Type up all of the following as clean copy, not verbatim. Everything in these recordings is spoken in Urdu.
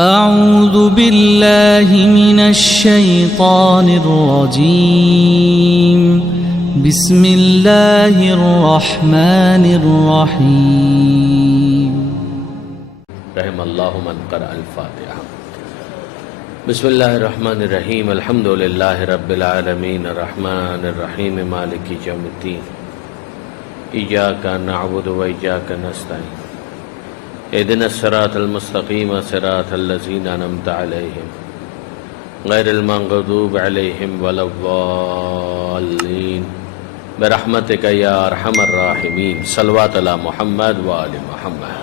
أعوذ بالله من الشيطان الرجيم بسم الله الرحمن الرحيم رحم اللہ من قرأ الفاتحہ۔ بسم اللہ الرحمن الرحیم، الحمد للہ رب العالمین، الرحمن الرحیم، مالک یوم الدین، ایاک نعبد و ایاک نستعین، اہدنا الصراط المستقیم صراط الذین انعمت علیہم غیر المغضوب علیہم ولا الضالین برحمتک یا ارحم الراحمین۔ صلوات علی محمد و آل محمد۔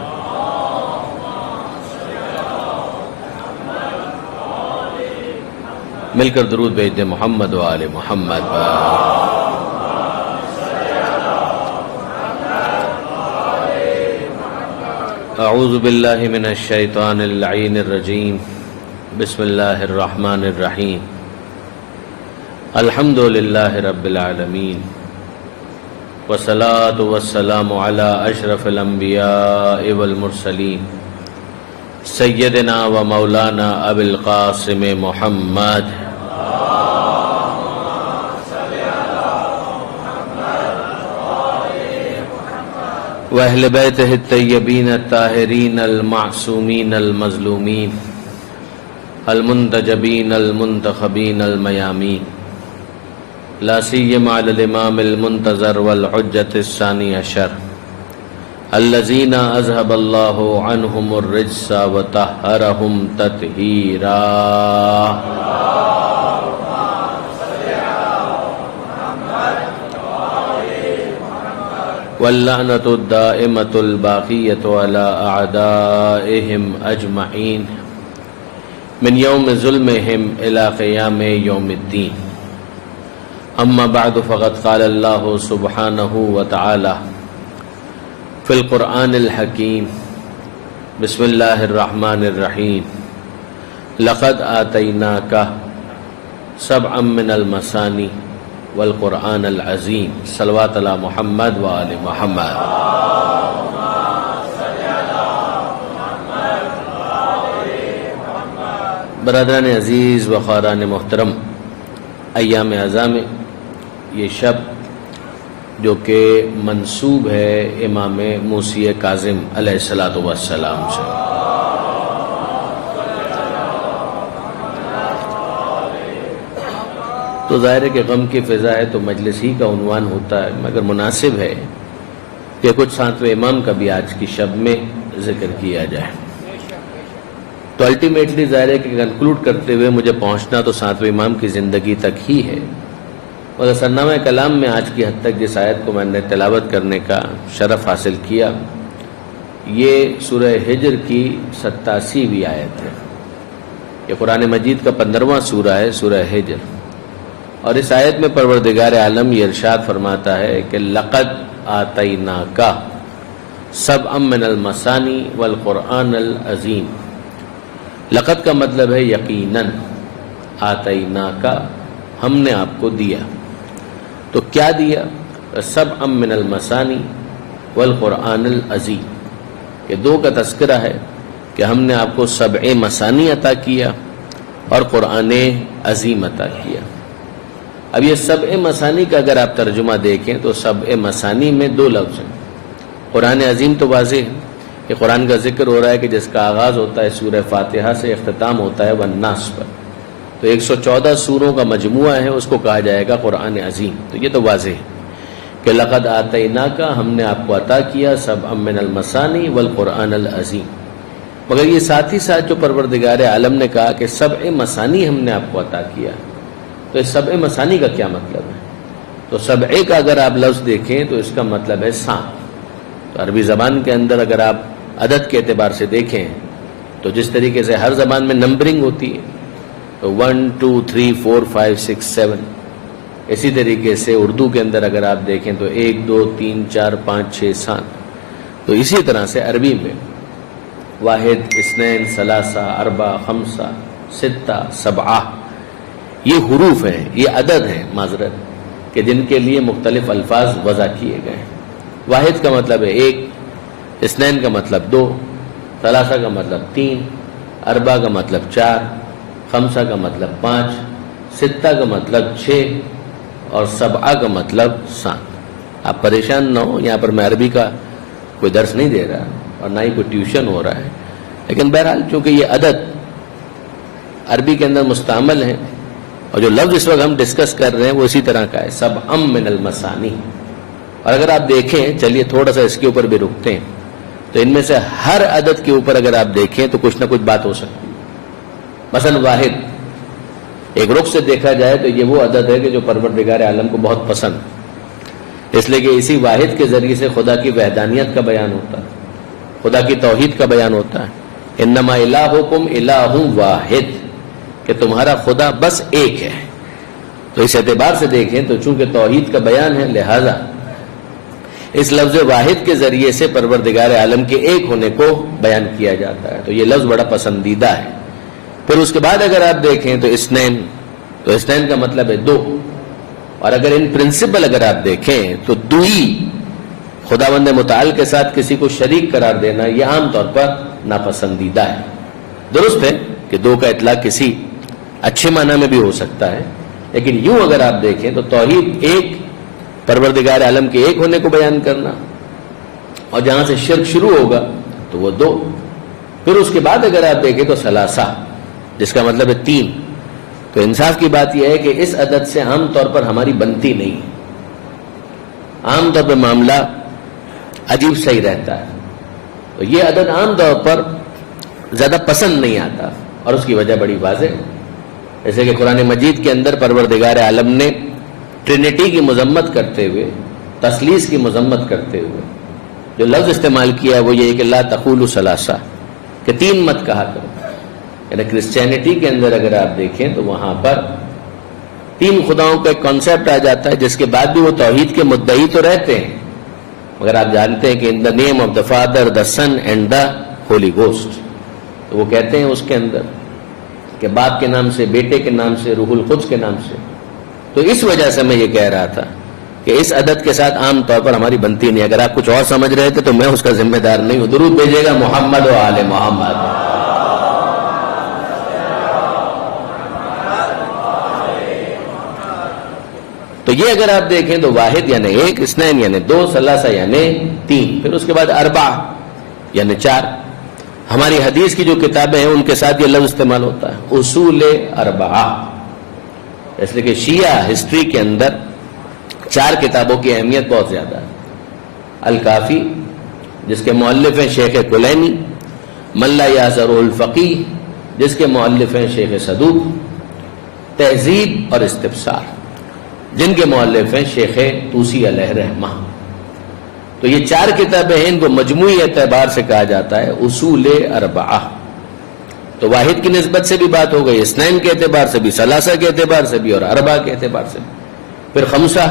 مل کر درود بھیج دیں محمد و آل محمد۔ اعوذ باللہ من الشیطان اللعین الرجیم، بسم اللہ الرحمن الرحیم، الحمد للہ رب العالمین، والصلاة والسلام علی اشرف الانبیاء والمرسلین، سیدنا و مولانا ابی القاسم محمد وَأَهْلِ بَيْتِهِ الطَّيِّبِينَ الطَّاهِرِينَ الْمَعْصُومِينَ الْمَظْلُومِينَ الْمُنْتَجَبِينَ الْمُنْتَخَبِينَ الْمَيَامِينَ لَا سِيَّمَا عَلَى الْإِمَامِ الْمُنْتَظَرِ وَالْحُجَّةِ الثَّانِيَ عَشَرَ الَّذِينَ أَذْهَبَ اللَّهُ عَنْهُمُ الرِّجْسَ وَطَهَّرَهُمْ تَطْهِيرًا۔ واللعنة الدائمة الباقية على أعدائهم أجمعين من يوم ظلمهم إلى قيام يوم الدين، أما بعد فقد قال الله سبحانه وتعالى في القرآن الحكيم، بسم الله الرحمن الرحيم، لقد آتيناك سبعا من المثاني والقرآن العظیم۔ صلوات علی محمد و آل محمد۔ برادران عزیز و خواران محترم، ایام اعزاء میں یہ شب جو کہ منسوب ہے امام موسی کاظم علیہ السلام سے، تو ظاہر ہے کہ غم کی فضا ہے تو مجلس ہی کا عنوان ہوتا ہے، مگر مناسب ہے کہ کچھ ساتویں امام کا بھی آج کی شب میں ذکر کیا جائے۔ تو الٹیمیٹلی ظاہر ہے کہ کنکلوڈ کرتے ہوئے مجھے پہنچنا تو ساتویں امام کی زندگی تک ہی ہے، مگر سرنامہ کلام میں آج کی حد تک جس آیت کو میں نے تلاوت کرنے کا شرف حاصل کیا، یہ سورہ ہجر کی 87ویں آیت ہے۔ یہ قرآن مجید کا 15واں سورہ ہے، سورہ ہجر، اور اس آیت میں پروردگار عالم یہ ارشاد فرماتا ہے کہ لقد آتیناک سبعا من المثانی والقرآن العظیم۔ لقد کا مطلب ہے یقیناً، آتیناک ہم نے آپ کو دیا، تو کیا دیا؟ سبعا من المثانی والقرآن العظیم، یہ دو کا تذکرہ ہے کہ ہم نے آپ کو سبع مثانی عطا کیا اور قرآن عظیم عطا کیا۔ اب یہ سبع مثانی کا اگر آپ ترجمہ دیکھیں تو سبع مثانی میں دو لفظ ہیں۔ قرآن عظیم تو واضح ہے کہ قرآن کا ذکر ہو رہا ہے کہ جس کا آغاز ہوتا ہے سورہ فاتحہ سے، اختتام ہوتا ہے والناس پر، تو 114 سوروں کا مجموعہ ہے، اس کو کہا جائے گا قرآن عظیم۔ تو یہ تو واضح ہے کہ لقد آتیناک ہم نے آپ کو عطا کیا سبعا من المثانی والقرآن العظیم، مگر یہ ساتھ ہی ساتھ جو پروردگار عالم نے کہا کہ سبع مثانی ہم نے آپ کو عطا کیا، تو اس سبع مثانی کا کیا مطلب ہے؟ تو سبع کا اگر آپ لفظ دیکھیں تو اس کا مطلب ہے 7۔ تو عربی زبان کے اندر اگر آپ عدد کے اعتبار سے دیکھیں تو جس طریقے سے ہر زبان میں نمبرنگ ہوتی ہے، تو 1 2 3 4 5 6 7، اسی طریقے سے اردو کے اندر اگر آپ دیکھیں تو 1 2 3 4 5 6 7، تو اسی طرح سے عربی میں 1 2 3 4 5 6 7 یہ حروف ہیں، یہ عدد ہیں معذرت، کہ جن کے لیے مختلف الفاظ وضع کیے گئے ہیں۔ واحد کا مطلب ہے 1، اثنین کا مطلب 2، ثلاثہ کا مطلب 3، اربع کا مطلب 4، خمسہ کا مطلب 5، ستہ کا مطلب 6 اور سبعہ کا مطلب 7۔ آپ پریشان نہ ہو، یہاں پر میں عربی کا کوئی درس نہیں دے رہا اور نہ ہی کوئی ٹیوشن ہو رہا ہے، لیکن بہرحال چونکہ یہ عدد عربی کے اندر مستعمل ہے اور جو لفظ اس وقت ہم ڈسکس کر رہے ہیں وہ اسی طرح کا ہے، سبع من المثانی۔ اور اگر آپ دیکھیں، چلیے تھوڑا سا اس کے اوپر بھی رکتے ہیں، تو ان میں سے ہر عدد کے اوپر اگر آپ دیکھیں تو کچھ نہ کچھ بات ہو سکتی ہے۔ مثلا واحد، ایک رخ سے دیکھا جائے تو یہ وہ عدد ہے کہ جو پروردگار عالم کو بہت پسند، اس لیے کہ اسی واحد کے ذریعے سے خدا کی وحدانیت کا بیان ہوتا ہے، خدا کی توحید کا بیان ہوتا ہے۔ انما الہکم الہ واحد، کہ تمہارا خدا بس ایک ہے۔ تو اس اعتبار سے دیکھیں تو چونکہ توحید کا بیان ہے، لہذا اس لفظ واحد کے ذریعے سے پروردگار عالم کے ایک ہونے کو بیان کیا جاتا ہے، تو یہ لفظ بڑا پسندیدہ ہے۔ پھر اس کے بعد اگر آپ دیکھیں تو اسنین، تو اسنین کا مطلب ہے 2، اور اگر ان پرنسپل اگر آپ دیکھیں تو دوئی، خداوند متعال کے ساتھ کسی کو شریک قرار دینا یہ عام طور پر ناپسندیدہ ہے۔ درست ہے کہ 2 کا اطلاق کسی اچھے معنی میں بھی ہو سکتا ہے، لیکن یوں اگر آپ دیکھیں تو توحید ایک، پروردگار عالم کے ایک ہونے کو بیان کرنا، اور جہاں سے شرک شروع ہوگا تو وہ 2۔ پھر اس کے بعد اگر آپ دیکھیں تو ثلاثہ، جس کا مطلب ہے 3۔ تو انصاف کی بات یہ ہے کہ اس عدد سے عام طور پر ہماری بنتی نہیں، عام طور پر معاملہ عجیب صحیح رہتا ہے، تو یہ عدد عام طور پر زیادہ پسند نہیں آتا، اور اس کی وجہ بڑی واضح ہے۔ جیسے کہ قرآن مجید کے اندر پروردگار عالم نے ٹرینٹی کی مذمت کرتے ہوئے، تثلیث کی مذمت کرتے ہوئے جو لفظ استعمال کیا ہے وہ یہ ہے کہ لا تقولوا ثلاثہ، کہ 3 مت کہا کرو۔ یعنی کرسچینٹی کے اندر اگر آپ دیکھیں تو وہاں پر 3 خداؤں کا ایک کانسیپٹ آ جاتا ہے، جس کے بعد بھی وہ توحید کے مدعی تو رہتے ہیں، مگر آپ جانتے ہیں کہ in the name of the father, the son and the holy ghost, تو وہ کہتے ہیں اس کے اندر کہ باپ کے نام سے، بیٹے کے نام سے، روح القدس کے نام سے۔ تو اس وجہ سے میں یہ کہہ رہا تھا کہ اس عدد کے ساتھ عام طور پر ہماری بنتی نہیں۔ اگر آپ کچھ اور سمجھ رہے تھے تو میں اس کا ذمہ دار نہیں ہوں۔ درود بھیجیے گا محمد و آل محمد۔ تو یہ اگر آپ دیکھیں تو واحد یعنی 1، اثنین یعنی 2، ثلاثہ یعنی 3، پھر اس کے بعد اربع یعنی 4۔ ہماری حدیث کی جو کتابیں ہیں ان کے ساتھ یہ لفظ استعمال ہوتا ہے، اصول اربعہ، اس لیے کہ شیعہ ہسٹری کے اندر 4 کتابوں کی اہمیت بہت زیادہ ہے۔ الکافی، جس کے مؤلف ہیں شیخ کلینی، من لا یعذرہ الفقیہ، جس کے مؤلف ہیں شیخ صدوق، تہذیب اور استبصار، جن کے مؤلف ہیں شیخ طوسی علیہ رحمہ۔ تو یہ 4 کتابیں ہیں، ان کو مجموعی اعتبار سے کہا جاتا ہے اصول اربعہ۔ تو واحد کی نسبت سے بھی بات ہو گئی، اثنین کے اعتبار سے بھی، ثلاثہ کے اعتبار سے بھی، اور اربعہ کے اعتبار سے بھی۔ پھر خمسہ،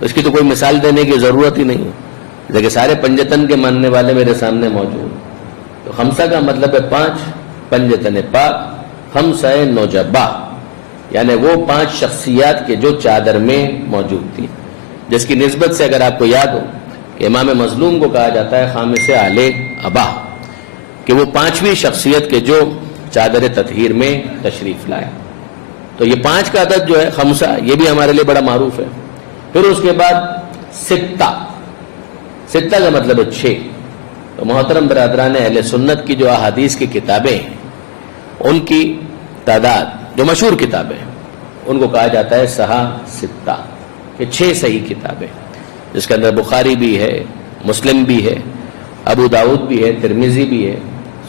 اس کی تو کوئی مثال دینے کی ضرورت ہی نہیں ہے، لیکن سارے پنجتن کے ماننے والے میرے سامنے موجود ہیں۔ تو خمسہ کا مطلب ہے 5، پنجتن پاک، خمسہ نوجبہ، یعنی وہ 5 شخصیات کے جو چادر میں موجود تھی، جس کی نسبت سے اگر آپ کو یاد ہو کہ امام مظلوم کو کہا جاتا ہے خامس آل ابا، کہ وہ 5ویں شخصیت کے جو چادر تطہیر میں تشریف لائے۔ تو یہ 5 کا عدد جو ہے خمسہ، یہ بھی ہمارے لیے بڑا معروف ہے۔ پھر اس کے بعد ستہ، ستہ کا مطلب ہے 6۔ تو محترم برادران اہل سنت کی جو احادیث کی کتابیں ہیں ان کی تعداد، جو مشہور کتابیں ہیں، ان کو کہا جاتا ہے صحاح ستہ، کہ 6 صحیح کتابیں، جس کے اندر بخاری بھی ہے، مسلم بھی ہے، ابو داؤد بھی ہے، ترمذی بھی ہے،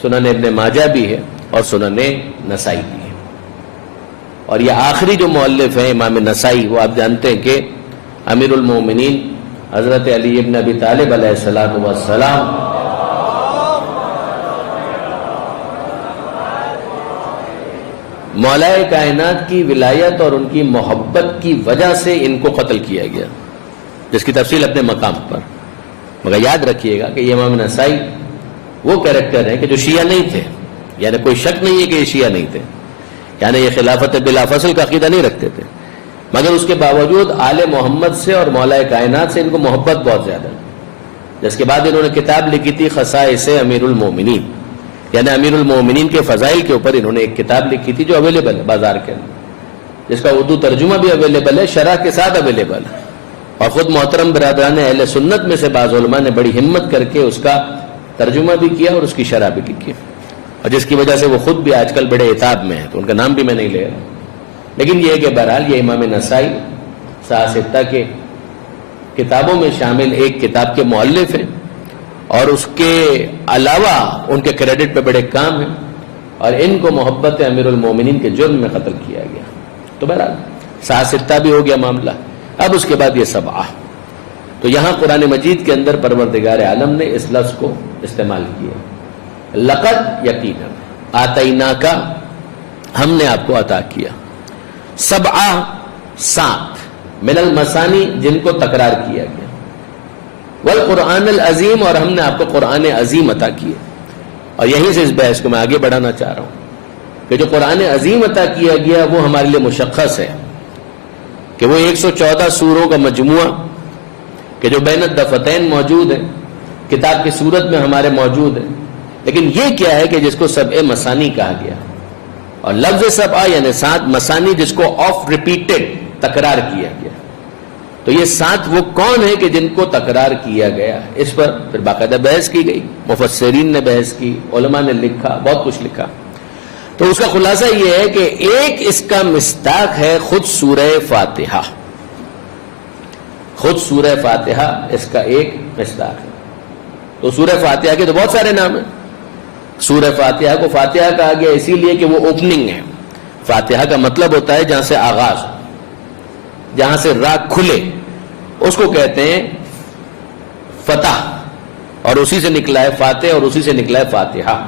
سنن ابن ماجہ بھی ہے، اور سنن نسائی بھی ہے۔ اور یہ آخری جو مؤلف ہیں امام نسائی، وہ آپ جانتے ہیں کہ امیر المومنین حضرت علی ابن ابی طالب علیہ السلام مولا کائنات کی ولایت اور ان کی محبت کی وجہ سے ان کو قتل کیا گیا، جس کی تفصیل اپنے مقام پر، مگر یاد رکھیے گا کہ یہ امام نسائی وہ کریکٹر ہیں کہ جو شیعہ نہیں تھے، یعنی کوئی شک نہیں ہے کہ یہ شیعہ نہیں تھے، یعنی یہ خلافت بلا فصل کا عقیدہ نہیں رکھتے تھے، مگر اس کے باوجود آل محمد سے اور مولا کائنات سے ان کو محبت بہت زیادہ ہے، جس کے بعد انہوں نے کتاب لکھی تھی خصائص امیر المومنین، یعنی امیر المومنین کے فضائل کے اوپر انہوں نے ایک کتاب لکھی تھی جو اویلیبل ہے بازار کے اندر، جس کا اردو ترجمہ بھی اویلیبل ہے، شرح کے ساتھ اویلیبل ہے، اور خود محترم برادران اہل سنت میں سے بعض علماء نے بڑی ہمت کر کے اس کا ترجمہ بھی کیا اور اس کی شرح بھی لکھی، اور جس کی وجہ سے وہ خود بھی آج کل بڑے عتاب میں ہیں، تو ان کا نام بھی میں نہیں لے رہا، لیکن یہ ہے کہ بہرحال یہ امام نسائی ستہ کے کتابوں میں شامل ایک کتاب کے مؤلف ہیں، اور اس کے علاوہ ان کے کریڈٹ پہ بڑے کام ہیں، اور ان کو محبت امیر المومنین کے جرم میں قتل کیا گیا۔ تو بہرحال ستہ بھی ہو گیا معاملہ۔ اب اس کے بعد یہ سبعہ، تو یہاں قرآن مجید کے اندر پروردگار عالم نے اس لفظ کو استعمال کیا، لقد یقینا آتیناکا، ہم نے آپ کو عطا کیا، سبعہ 7 من المثانی جن کو تکرار کیا گیا، والقرآن العظیم اور ہم نے آپ کو قرآن عظیم عطا کیا۔ اور یہیں سے اس بحث کو میں آگے بڑھانا چاہ رہا ہوں کہ جو قرآن عظیم عطا کیا گیا وہ ہمارے لیے مشخص ہے کہ وہ 114 سوروں کا مجموعہ کہ جو بین الدفتین موجود ہے، کتاب کی صورت میں ہمارے موجود ہے، لیکن یہ کیا ہے کہ جس کو سبع مثانی کہا گیا، اور لفظ سبعہ یعنی 7 مثانی جس کو آف ریپیٹڈ تکرار کیا گیا۔ تو یہ 7 وہ کون ہیں کہ جن کو تکرار کیا گیا، اس پر پھر باقاعدہ بحث کی گئی، مفسرین نے بحث کی، علماء نے لکھا، بہت کچھ لکھا۔ تو اس کا خلاصہ یہ ہے کہ ایک اس کا مصداق ہے خود سورہ فاتحہ، خود سورہ فاتحہ اس کا ایک مصداق ہے۔ تو سورہ فاتحہ کے تو بہت سارے نام ہیں۔ سورہ فاتحہ کو فاتحہ کہا گیا اسی لیے کہ وہ اوپننگ ہے۔ فاتحہ کا مطلب ہوتا ہے جہاں سے آغاز، جہاں سے راہ کھلے، اس کو کہتے ہیں فتح، اور اسی سے نکلا ہے فاتح، اور اسی سے نکلا ہے فاتحہ۔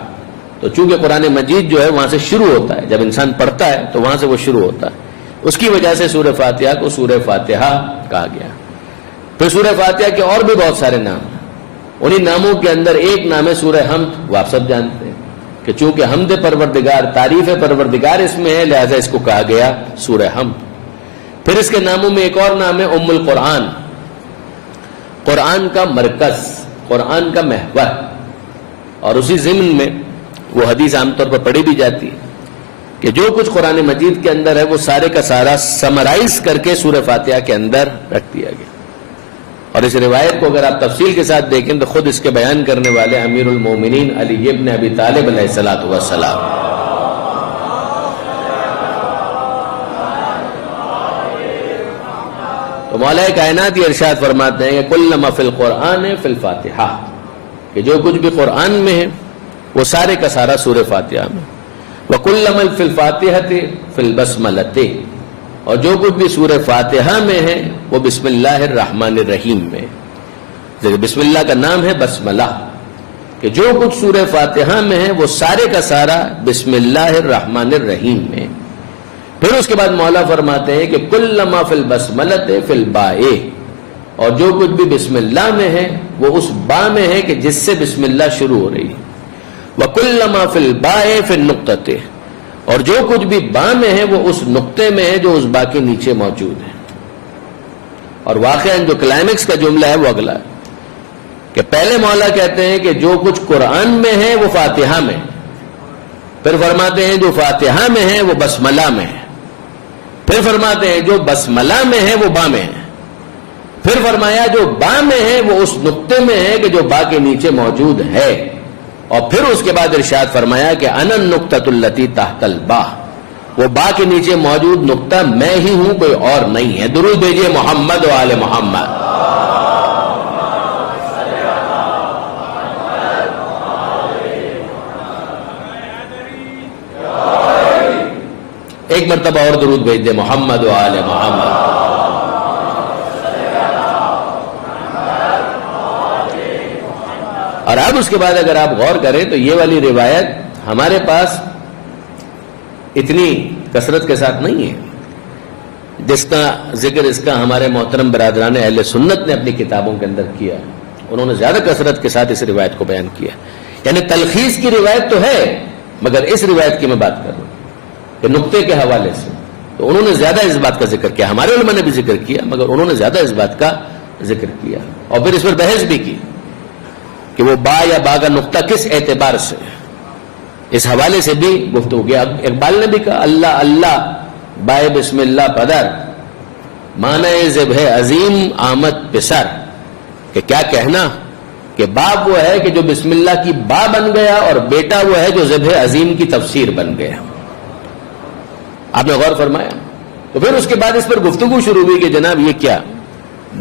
تو چونکہ قرآن مجید جو ہے وہاں سے شروع ہوتا ہے، جب انسان پڑھتا ہے تو وہاں سے وہ شروع ہوتا ہے، اس کی وجہ سے سورہ فاتحہ کو سورہ فاتحہ کہا گیا۔ پھر سورہ فاتحہ کے اور بھی بہت سارے نام ہیں، انہی ناموں کے اندر ایک نام ہے سورہ حمد۔ وہ آپ سب جانتے ہیں کہ چونکہ حمد پروردگار، تعریف پروردگار اس میں ہے، لہذا اس کو کہا گیا سورہ حمد۔ پھر اس کے ناموں میں ایک اور نام ہے ام القرآن، قرآن کا مرکز، قرآن کا محور۔ اور اسی ضمن میں وہ حدیث عام طور پر پڑھی بھی جاتی ہے کہ جو کچھ قرآن مجید کے اندر ہے وہ سارے کا سارا سمرائز کر کے سورہ فاتحہ کے اندر رکھ دیا گیا۔ اور اس روایت کو اگر آپ تفصیل کے ساتھ دیکھیں تو خود اس کے بیان کرنے والے امیر المومنین علی ابن ابی طالب علیہ الصلوۃ والسلام۔ تو مولا کائنات یہ ارشاد فرماتے ہیں کہ کل ما فی القرآن فی الفاتحہ، کہ جو کچھ بھی قرآن میں ہے وہ سارے کا سارا سورہ فاتحہ میں، وَكُلَّ مَا فِي الْفَاتِحَةِ فِي الْبَسْمَلَةِ، اور جو کچھ بھی سورہ فاتحہ میں ہے وہ بسم اللہ الرحمن الرحیم میں، بسم اللہ کا نام ہے بسملہ، کہ جو کچھ سورہ فاتحہ میں ہے وہ سارے کا سارا بسم اللہ الرحمن الرحیم میں۔ پھر اس کے بعد مولا فرماتے ہیں کہ کُلَّ مَا فِي الْبَسْمَلَةِ فِي الْبَاءِ، اور جو کچھ بھی بسم اللہ میں ہے وہ اس با میں ہے کہ جس سے بسم اللہ شروع ہو رہی ہے، وَكُلَّ مَا فِي الْبَاءِ فِي النُّقْطَةِ، اور جو کچھ بھی با میں ہے وہ اس نقطے میں ہے جو اس با کے نیچے موجود ہے۔ اور واقعاً جو کلائمیکس کا جملہ ہے وہ اگلا ہے کہ پہلے مولا کہتے ہیں کہ جو کچھ قرآن میں ہے وہ فاتحہ میں، پھر فرماتے ہیں جو فاتحہ میں ہے وہ بسملہ میں ہے، پھر فرماتے ہیں جو بسملہ میں ہے وہ با میں ہے، پھر فرمایا جو با میں ہے وہ اس نقطے میں ہے کہ جو با کے نیچے موجود ہے، اور پھر اس کے بعد ارشاد فرمایا کہ انا النقطۃ التی تحت الباء، وہ با کے نیچے موجود نقطہ میں ہی ہوں، کوئی اور نہیں ہے۔ درود بھیجیے محمد و آل محمد۔ ایک مرتبہ اور درود بھیج دے محمد و آل محمد۔ اور اب اس کے بعد اگر آپ غور کریں تو یہ والی روایت ہمارے پاس اتنی کثرت کے ساتھ نہیں ہے جس کا ذکر اس کا ہمارے محترم برادران اہل سنت نے اپنی کتابوں کے اندر کیا۔ انہوں نے زیادہ کثرت کے ساتھ اس روایت کو بیان کیا، یعنی تلخیص کی روایت تو ہے مگر اس روایت کی میں بات کر رہا ہوں کہ نقطے کے حوالے سے تو انہوں نے زیادہ اس بات کا ذکر کیا، ہمارے علماء نے بھی ذکر کیا مگر انہوں نے زیادہ اس بات کا ذکر کیا، اور پھر اس پر بحث بھی کی کہ وہ با یا با کا نقطہ کس اعتبار سے، اس حوالے سے بھی گفتگو کی. اب اقبال نے بھی کہا اللہ اللہ بائے بسم اللہ پدر معنی ذبح عظیم آمد پسر, کہ کیا کہنا کہ باپ وہ ہے کہ جو بسم اللہ کی با بن گیا اور بیٹا وہ ہے جو ذبح عظیم کی تفسیر بن گیا. آپ نے غور فرمایا؟ تو پھر اس کے بعد اس پر گفتگو شروع ہوئی کہ جناب یہ کیا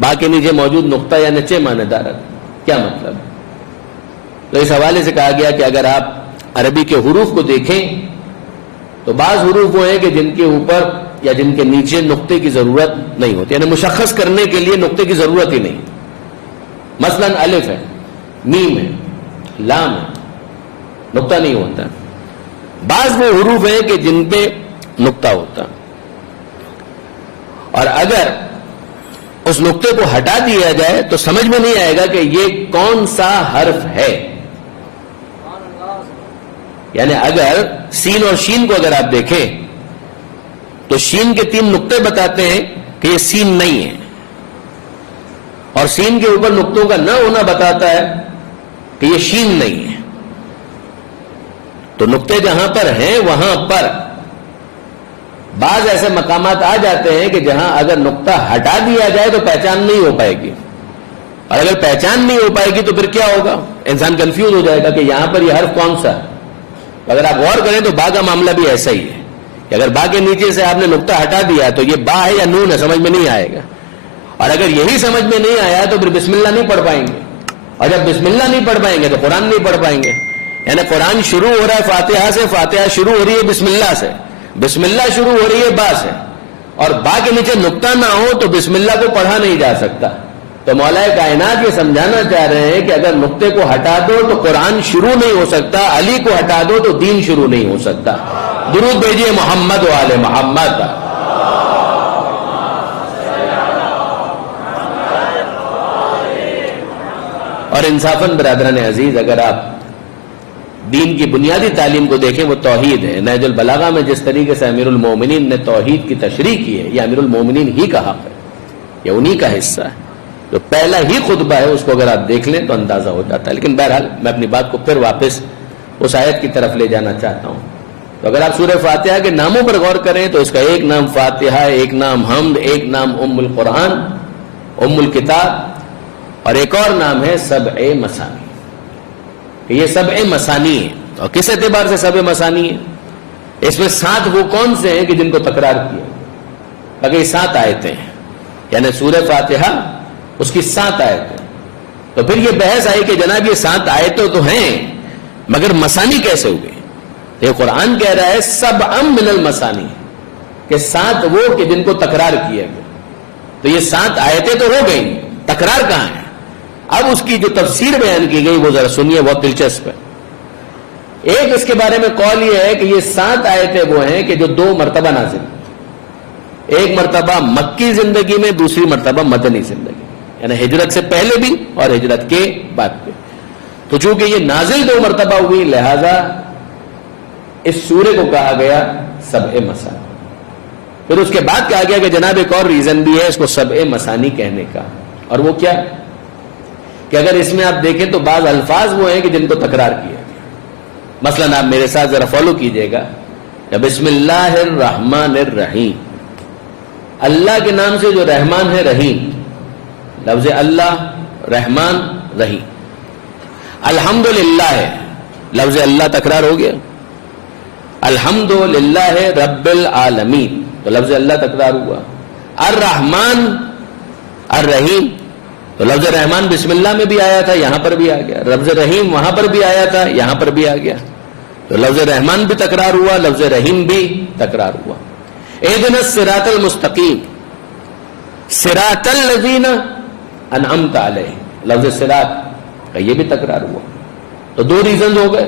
با کے نیچے موجود نقطہ یا نچے معنی دارت کیا مطلب؟ تو اس حوالے سے کہا گیا کہ اگر آپ عربی کے حروف کو دیکھیں تو بعض حروف وہ ہیں کہ جن کے اوپر یا جن کے نیچے نقطے کی ضرورت نہیں ہوتی, یعنی مشخص کرنے کے لیے نقطے کی ضرورت ہی نہیں. مثلا الف ہے, میم ہے, لام ہے, نقطہ نہیں ہوتا. بعض وہ حروف ہیں کہ جن پہ نقطہ ہوتا, اور اگر اس نقطے کو ہٹا دیا جائے تو سمجھ میں نہیں آئے گا کہ یہ کون سا حرف ہے. یعنی اگر سین اور شین کو اگر آپ دیکھیں تو شین کے 3 نقطے بتاتے ہیں کہ یہ سین نہیں ہے, اور سین کے اوپر نقطوں کا نہ ہونا بتاتا ہے کہ یہ شین نہیں ہے. تو نقطے جہاں پر ہیں وہاں پر بعض ایسے مقامات آ جاتے ہیں کہ جہاں اگر نقطہ ہٹا دیا جائے تو پہچان نہیں ہو پائے گی, اور اگر پہچان نہیں ہو پائے گی تو پھر کیا ہوگا؟ انسان کنفیوز ہو جائے گا کہ یہاں پر یہ حرف کون سا ہے. اگر آپ غور کریں تو با کا معاملہ بھی ایسا ہی ہے کہ اگر با کے نیچے سے آپ نے نقطہ ہٹا دیا تو یہ با ہے یا نون ہے سمجھ میں نہیں آئے گا, اور اگر یہی سمجھ میں نہیں آیا تو پھر بسم اللہ نہیں پڑھ پائیں گے, اور جب بسم اللہ نہیں پڑھ پائیں گے تو قرآن نہیں پڑھ پائیں گے. یعنی قرآن شروع ہو رہا ہے فاتحہ سے, فاتحہ شروع ہو رہی ہے بسم اللہ سے, بسم اللہ شروع ہو رہی ہے با سے, اور با کے نیچے نقطہ نہ ہو تو بسم اللہ کو پڑھا نہیں جا سکتا. تو مولا کائنات یہ سمجھانا چاہ رہے ہیں کہ اگر نقطے کو ہٹا دو تو قرآن شروع نہیں ہو سکتا, علی کو ہٹا دو تو دین شروع نہیں ہو سکتا. درود بھیجیے محمد و آل محمد. اور انصافاً برادران عزیز, اگر آپ دین کی بنیادی تعلیم کو دیکھیں وہ توحید ہے. نہج البلاغہ میں جس طریقے سے امیر المومنین نے توحید کی تشریح کی ہے, یہ امیر المومنین ہی کا حق ہے, یہ انہی کا حصہ ہے. جو پہلا ہی خطبہ ہے اس کو اگر آپ دیکھ لیں تو اندازہ ہو جاتا ہے. لیکن بہرحال میں اپنی بات کو پھر واپس اس آیت کی طرف لے جانا چاہتا ہوں. تو اگر آپ سورہ فاتحہ کے ناموں پر غور کریں تو اس کا ایک نام فاتحہ, ایک نام حمد, ایک نام ام القرآن, ام الکتاب, اور ایک اور نام ہے سبع مثانی. کہ یہ سبع مثانی ہے. اور کس اعتبار سے سبع مثانی ہے؟ اس میں 7 وہ کون سے ہیں کہ جن کو تکرار کیا, اگر یہ 7 آیتیں ہیں, یعنی سورہ فاتحہ اس کی 7 آیتیں. تو پھر یہ بحث آئی کہ جناب یہ 7 آیتیں تو ہیں مگر مثانی کیسے ہو گئی؟ یہ قرآن کہہ رہا ہے سبع من المثانی, کہ 7 وہ کہ جن کو تکرار کیا گیا. تو یہ 7 آیتیں تو ہو گئی, تکرار کہاں ہے؟ اب اس کی جو تفسیر بیان کی گئی وہ ذرا سنیے, بہت دلچسپ ہے. ایک اس کے بارے میں قول یہ ہے کہ یہ 7 آیتیں وہ ہیں کہ جو 2 مرتبہ نازل, ایک مرتبہ مکی زندگی میں, دوسری مرتبہ مدنی زندگی, یعنی ہجرت سے پہلے بھی اور ہجرت کے بعد بھی. تو چونکہ یہ نازل 2 مرتبہ ہوئی لہذا اس سورے کو کہا گیا سبع مثانی. پھر اس کے بعد کہا گیا کہ جناب ایک اور ریزن بھی ہے اس کو سبع مثانی کہنے کا, اور وہ کیا کہ اگر اس میں آپ دیکھیں تو بعض الفاظ وہ ہیں کہ جن کو تکرار کیا. مثلا آپ میرے ساتھ ذرا فالو کیجئے گا, بسم اللہ الرحمن الرحیم, اللہ کے نام سے جو رحمان ہے رحیم, لفظ اللہ رحمان رحیم. الحمدللہ ہے, لفظ اللہ تکرار ہو گیا. الحمدللہ رب العالمین, تو لفظ اللہ تکرار ہوا. الرحمن الرحیم, تو لفظ رحمان بسم اللہ میں بھی آیا تھا, یہاں پر بھی آ گیا. لفظ رحیم وہاں پر بھی آیا تھا, یہاں پر بھی آ گیا. تو لفظ رحمان بھی تکرار ہوا, لفظ رحیم بھی تکرار ہوا. اہدنا الصراط المستقیم, صراط الذین انعمت علیہم, لفظ صراط یہ بھی تکرار ہوا. تو 2 ریزن ہو گئے.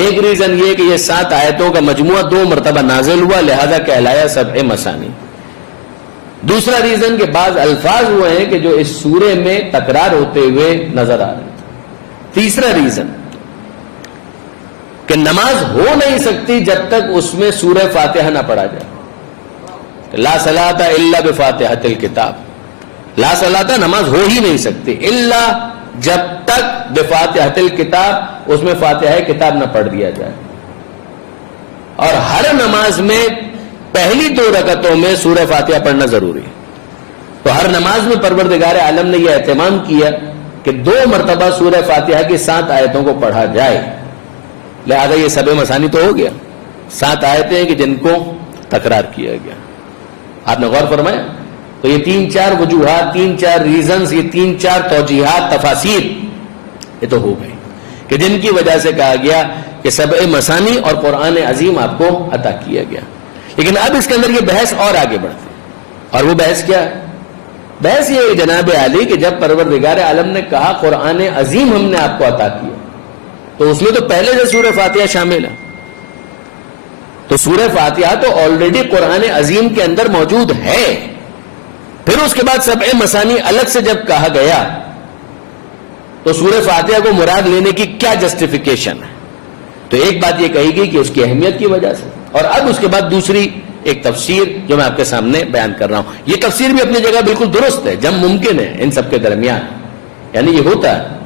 ایک ریزن یہ کہ یہ 7 آیتوں کا مجموعہ 2 مرتبہ نازل ہوا لہذا کہلایا سبع مثانی. دوسرا ریزن کہ بعض الفاظ وہ ہیں کہ جو اس سورے میں تکرار ہوتے ہوئے نظر آ رہے ہیں. تیسرا ریزن کہ نماز ہو نہیں سکتی جب تک اس میں سورہ فاتحہ نہ پڑھا جائے. لا صلاۃ الا بفاتحۃ الکتاب, لا صلاۃ نماز ہو ہی نہیں سکتی الا جب تک بفاتحۃ الکتاب اس میں فاتحہ کتاب نہ پڑھ دیا جائے. اور ہر نماز میں پہلی 2 رکعتوں میں سورہ فاتحہ پڑھنا ضروری ہے. تو ہر نماز میں پروردگار عالم نے یہ اہتمام کیا کہ 2 مرتبہ سورہ فاتحہ کی 7 آیتوں کو پڑھا جائے. لہذا یہ سبع مثانی تو ہو گیا, 7 آیتیں کہ جن کو تکرار کیا گیا. آپ نے غور فرمایا؟ تو یہ 3-4 وجوہات, 3-4 ریزنز, یہ 3-4 توجیحات, تفاسیر یہ تو ہو گئی کہ جن کی وجہ سے کہا گیا کہ سبع مثانی اور قرآن عظیم آپ کو عطا کیا گیا. لیکن اب اس کے اندر یہ بحث اور آگے بڑھتی ہے, اور وہ بحث کیا ہے؟ بحث یہ جناب عالی کہ جب پروردگار عالم نے کہا قرآن عظیم ہم نے آپ کو عطا کیا, تو اس میں تو پہلے سے سورہ فاتحہ شامل ہے. تو سورہ فاتحہ تو آلریڈی قرآن عظیم کے اندر موجود ہے. پھر اس کے بعد سبع مثانی الگ سے جب کہا گیا تو سورہ فاتحہ کو مراد لینے کی کیا جسٹیفیکیشن ہے؟ تو ایک بات یہ کہی گئی کہ اس کی اہمیت کی وجہ سے, اور اب اس کے بعد دوسری ایک تفسیر جو میں آپ کے سامنے بیان کر رہا ہوں. یہ تفسیر بھی اپنی جگہ بالکل درست ہے, جب ممکن ہے ان سب کے درمیان. یعنی یہ ہوتا ہے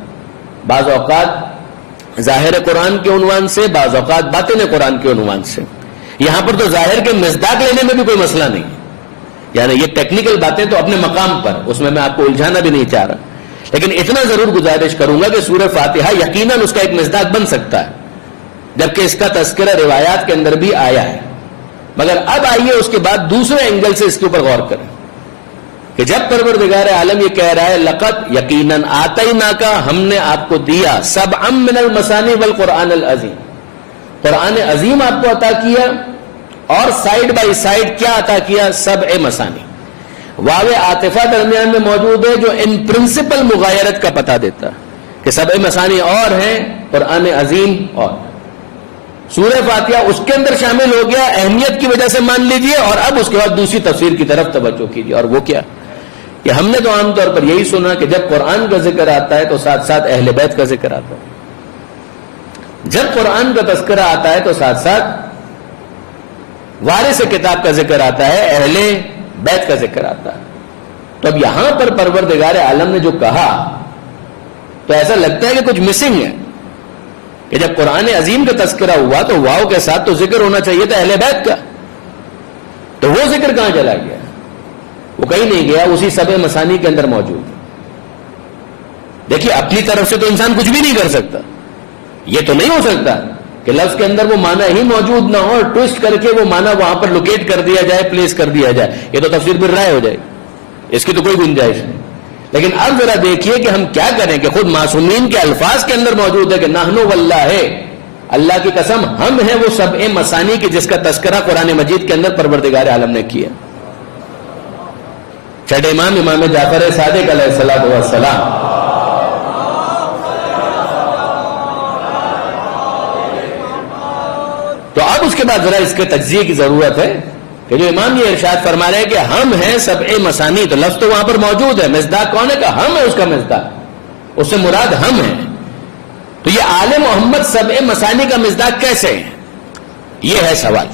بعض اوقات ظاہر قرآن کے عنوان سے, بعض اوقات باطن قرآن کے عنوان سے. یہاں پر تو ظاہر کے مصداق لینے میں بھی کوئی مسئلہ نہیں, یعنی یہ ٹیکنیکل باتیں تو اپنے مقام پر, اس میں آپ کو الجھانا بھی نہیں چاہ رہا. لیکن اتنا ضرور گزارش کروں گا کہ سورہ فاتحہ یقیناً اس کا ایک مصداق بن سکتا ہے, جبکہ اس کا تذکرہ روایات کے اندر بھی آیا ہے. مگر اب آئیے اس کے بعد دوسرے اینگل سے اس کے اوپر غور کریں کہ جب پروردگار عالم یہ کہہ رہا ہے لقد یقیناً آتیناکا, ہم نے آپ کو دیا سبعا من المثانی والقرآن العظیم, قرآن عظیم آپ کو عطا کیا, اور سائیڈ بائی سائیڈ کیا عطا کیا؟ سبع مثانی. واو عاطفہ درمیان میں موجود ہے جو ان پرنسپل مغایرت کا پتہ دیتا ہے کہ سبع مثانی اور ہیں, قرآن عظیم اور. سورہ فاتحہ اس کے اندر شامل ہو گیا, اہمیت کی وجہ سے مان لیجئے, اور اب اس کے بعد دوسری تفسیر کی طرف توجہ کیجئے. اور وہ کیا کہ ہم نے تو عام طور پر یہی سنا کہ جب قرآن کا ذکر آتا ہے تو ساتھ ساتھ اہل بیت کا ذکر آتا ہے, جب قرآن کا تذکرہ آتا ہے تو ساتھ ساتھ وارث کتاب کا ذکر آتا ہے, اہل بیت کا ذکر آتا ہے. تو اب یہاں پر پروردگار عالم نے جو کہا تو ایسا لگتا ہے کہ کچھ مسنگ ہے, کہ جب قرآن عظیم کا تذکرہ ہوا تو واو کے ساتھ تو ذکر ہونا چاہیے تھا اہل بیت کا, تو وہ ذکر کہاں چلا گیا؟ وہ کہیں نہیں گیا, اسی سبع مثانی کے اندر موجود. دیکھیے اپنی طرف سے تو انسان کچھ بھی نہیں کر سکتا, یہ تو نہیں ہو سکتا کہ لفظ کے اندر وہ معنی ہی موجود نہ ہو اور ٹویسٹ کر کے وہ معنی وہاں پر لوکیٹ کر دیا جائے, پلیس کر دیا جائے. یہ تو تفسیر پھر رائے ہو جائے, اس کی تو کوئی گنجائش نہیں. لیکن اب ذرا دیکھیے کہ ہم کیا کریں کہ خود معصومین کے الفاظ کے اندر موجود ہے کہ نحنو واللہ, اللہ کی قسم ہم ہیں وہ سبع مثانی کی جس کا تذکرہ قرآن مجید کے اندر پروردگار عالم نے کیا. چھٹے امام جعفر صادق علیہ السلام تو اب اس کے بعد ذرا اس کے تجزیے کی ضرورت ہے کہ جو امام یہ ارشاد فرما رہے ہیں کہ ہم ہیں سبع مثانی, تو لفظ تو وہاں پر موجود ہے, مصداق کون ہے؟ کہ ہم ہے اس کا مصداق, اس سے مراد ہم ہیں. تو یہ آل محمد سبع مثانی کا مصداق کیسے ہے؟ یہ ہے سوال,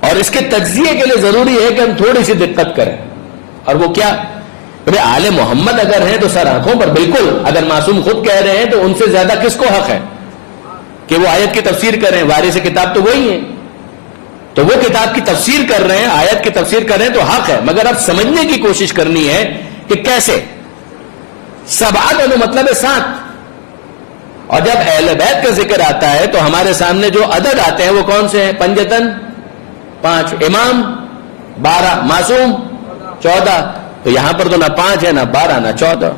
اور اس کے تجزیے کے لیے ضروری ہے کہ ہم تھوڑی سی دقت کریں. اور وہ کیا کہ آل محمد اگر ہیں تو سر آنکھوں پر بالکل, اگر معصوم خود کہہ رہے ہیں تو ان سے زیادہ کس کو حق ہے کہ وہ آیت کی تفسیر کریں؟ وارث کتاب تو وہی ہیں, تو وہ کتاب کی تفسیر کر رہے ہیں, آیت کی تفسیر کر رہے ہیں تو حق ہے. مگر اب سمجھنے کی کوشش کرنی ہے کہ کیسے. سبعہ کا جو مطلب ہے 7, اور جب اہل بیت کا ذکر آتا ہے تو ہمارے سامنے جو عدد آتے ہیں وہ کون سے ہیں؟ پنجتن 5, امام 12, معصوم 14. تو یہاں پر تو نہ 5 ہے, نہ 12, نہ 14.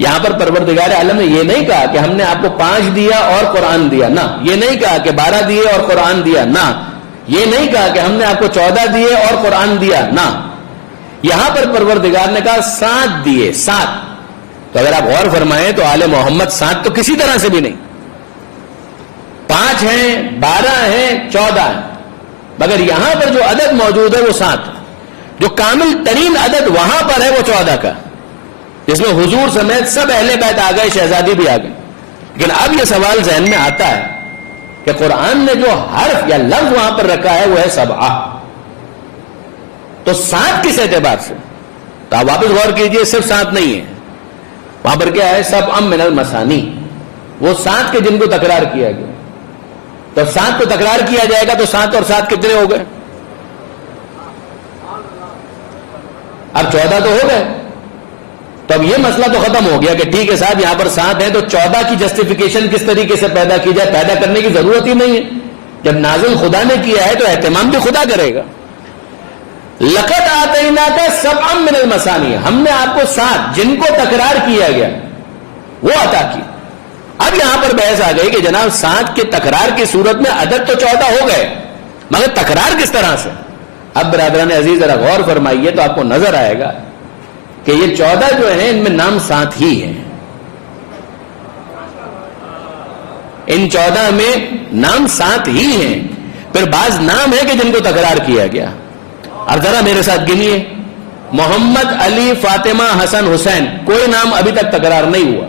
یہاں پر پروردگار عالم نے یہ نہیں کہا کہ ہم نے آپ کو 5 دیا اور قرآن دیا, نہ. یہ نہیں کہا کہ 12 دیے اور قرآن دیا, نہ. یہ نہیں کہا کہ ہم نے آپ کو 14 دیے اور قرآن دیا, نہ. یہاں پر پروردگار نے کہا 7 دیے, 7. تو اگر آپ غور فرمائیں تو آل محمد 7 تو کسی طرح سے بھی نہیں. 5 ہیں, 12 ہیں, 14 ہیں, مگر یہاں پر جو عدد موجود ہے وہ 7. جو کامل ترین عدد وہاں پر ہے وہ 14 کا, جس میں حضور سمیت سب اہل بیت آ گئے, شہزادی بھی آ گئی. لیکن اب یہ سوال ذہن میں آتا ہے کہ قرآن نے جو حرف یا لفظ وہاں پر رکھا ہے وہ ہے سبعہ, تو 7 کس اعتبار سے؟ تو آپ واپس غور کیجئے, صرف 7 نہیں ہے وہاں پر. کیا ہے؟ سبع من المثانی, وہ 7 کے جن کو تکرار کیا گیا. تو 7 کو تکرار کیا جائے گا تو 7 اور 7 کتنے ہو گئے؟ اب 14 تو ہو گئے. تو اب یہ مسئلہ تو ختم ہو گیا کہ ٹھیک ہے صاحب یہاں پر 7 ہے تو 14 کی جسٹیفیکیشن کس طریقے سے پیدا کی جائے؟ پیدا کرنے کی ضرورت ہی نہیں ہے. جب نازل خدا نے کیا ہے تو اہتمام بھی خدا کرے گا. لقد آتیناک سبعا من المثانی، ہم نے آپ کو 7 جن کو تکرار کیا گیا وہ عطا کی. اب یہاں پر بحث آ گئی کہ جناب 7 کے تکرار کی صورت میں عدد تو 14 ہو گئے مگر تکرار کس طرح سے؟ اب برادران عزیز ذرا غور فرمائیے تو آپ کو نظر آئے گا کہ یہ 14 جو ہیں ان میں نام 7 ہی ہیں. ان 14 میں نام 7 ہی ہیں. پھر بعض نام ہے کہ جن کو تکرار کیا گیا. اب ذرا میرے ساتھ گنیے. محمد، علی، فاطمہ، حسن، حسین، کوئی نام ابھی تک تکرار نہیں ہوا.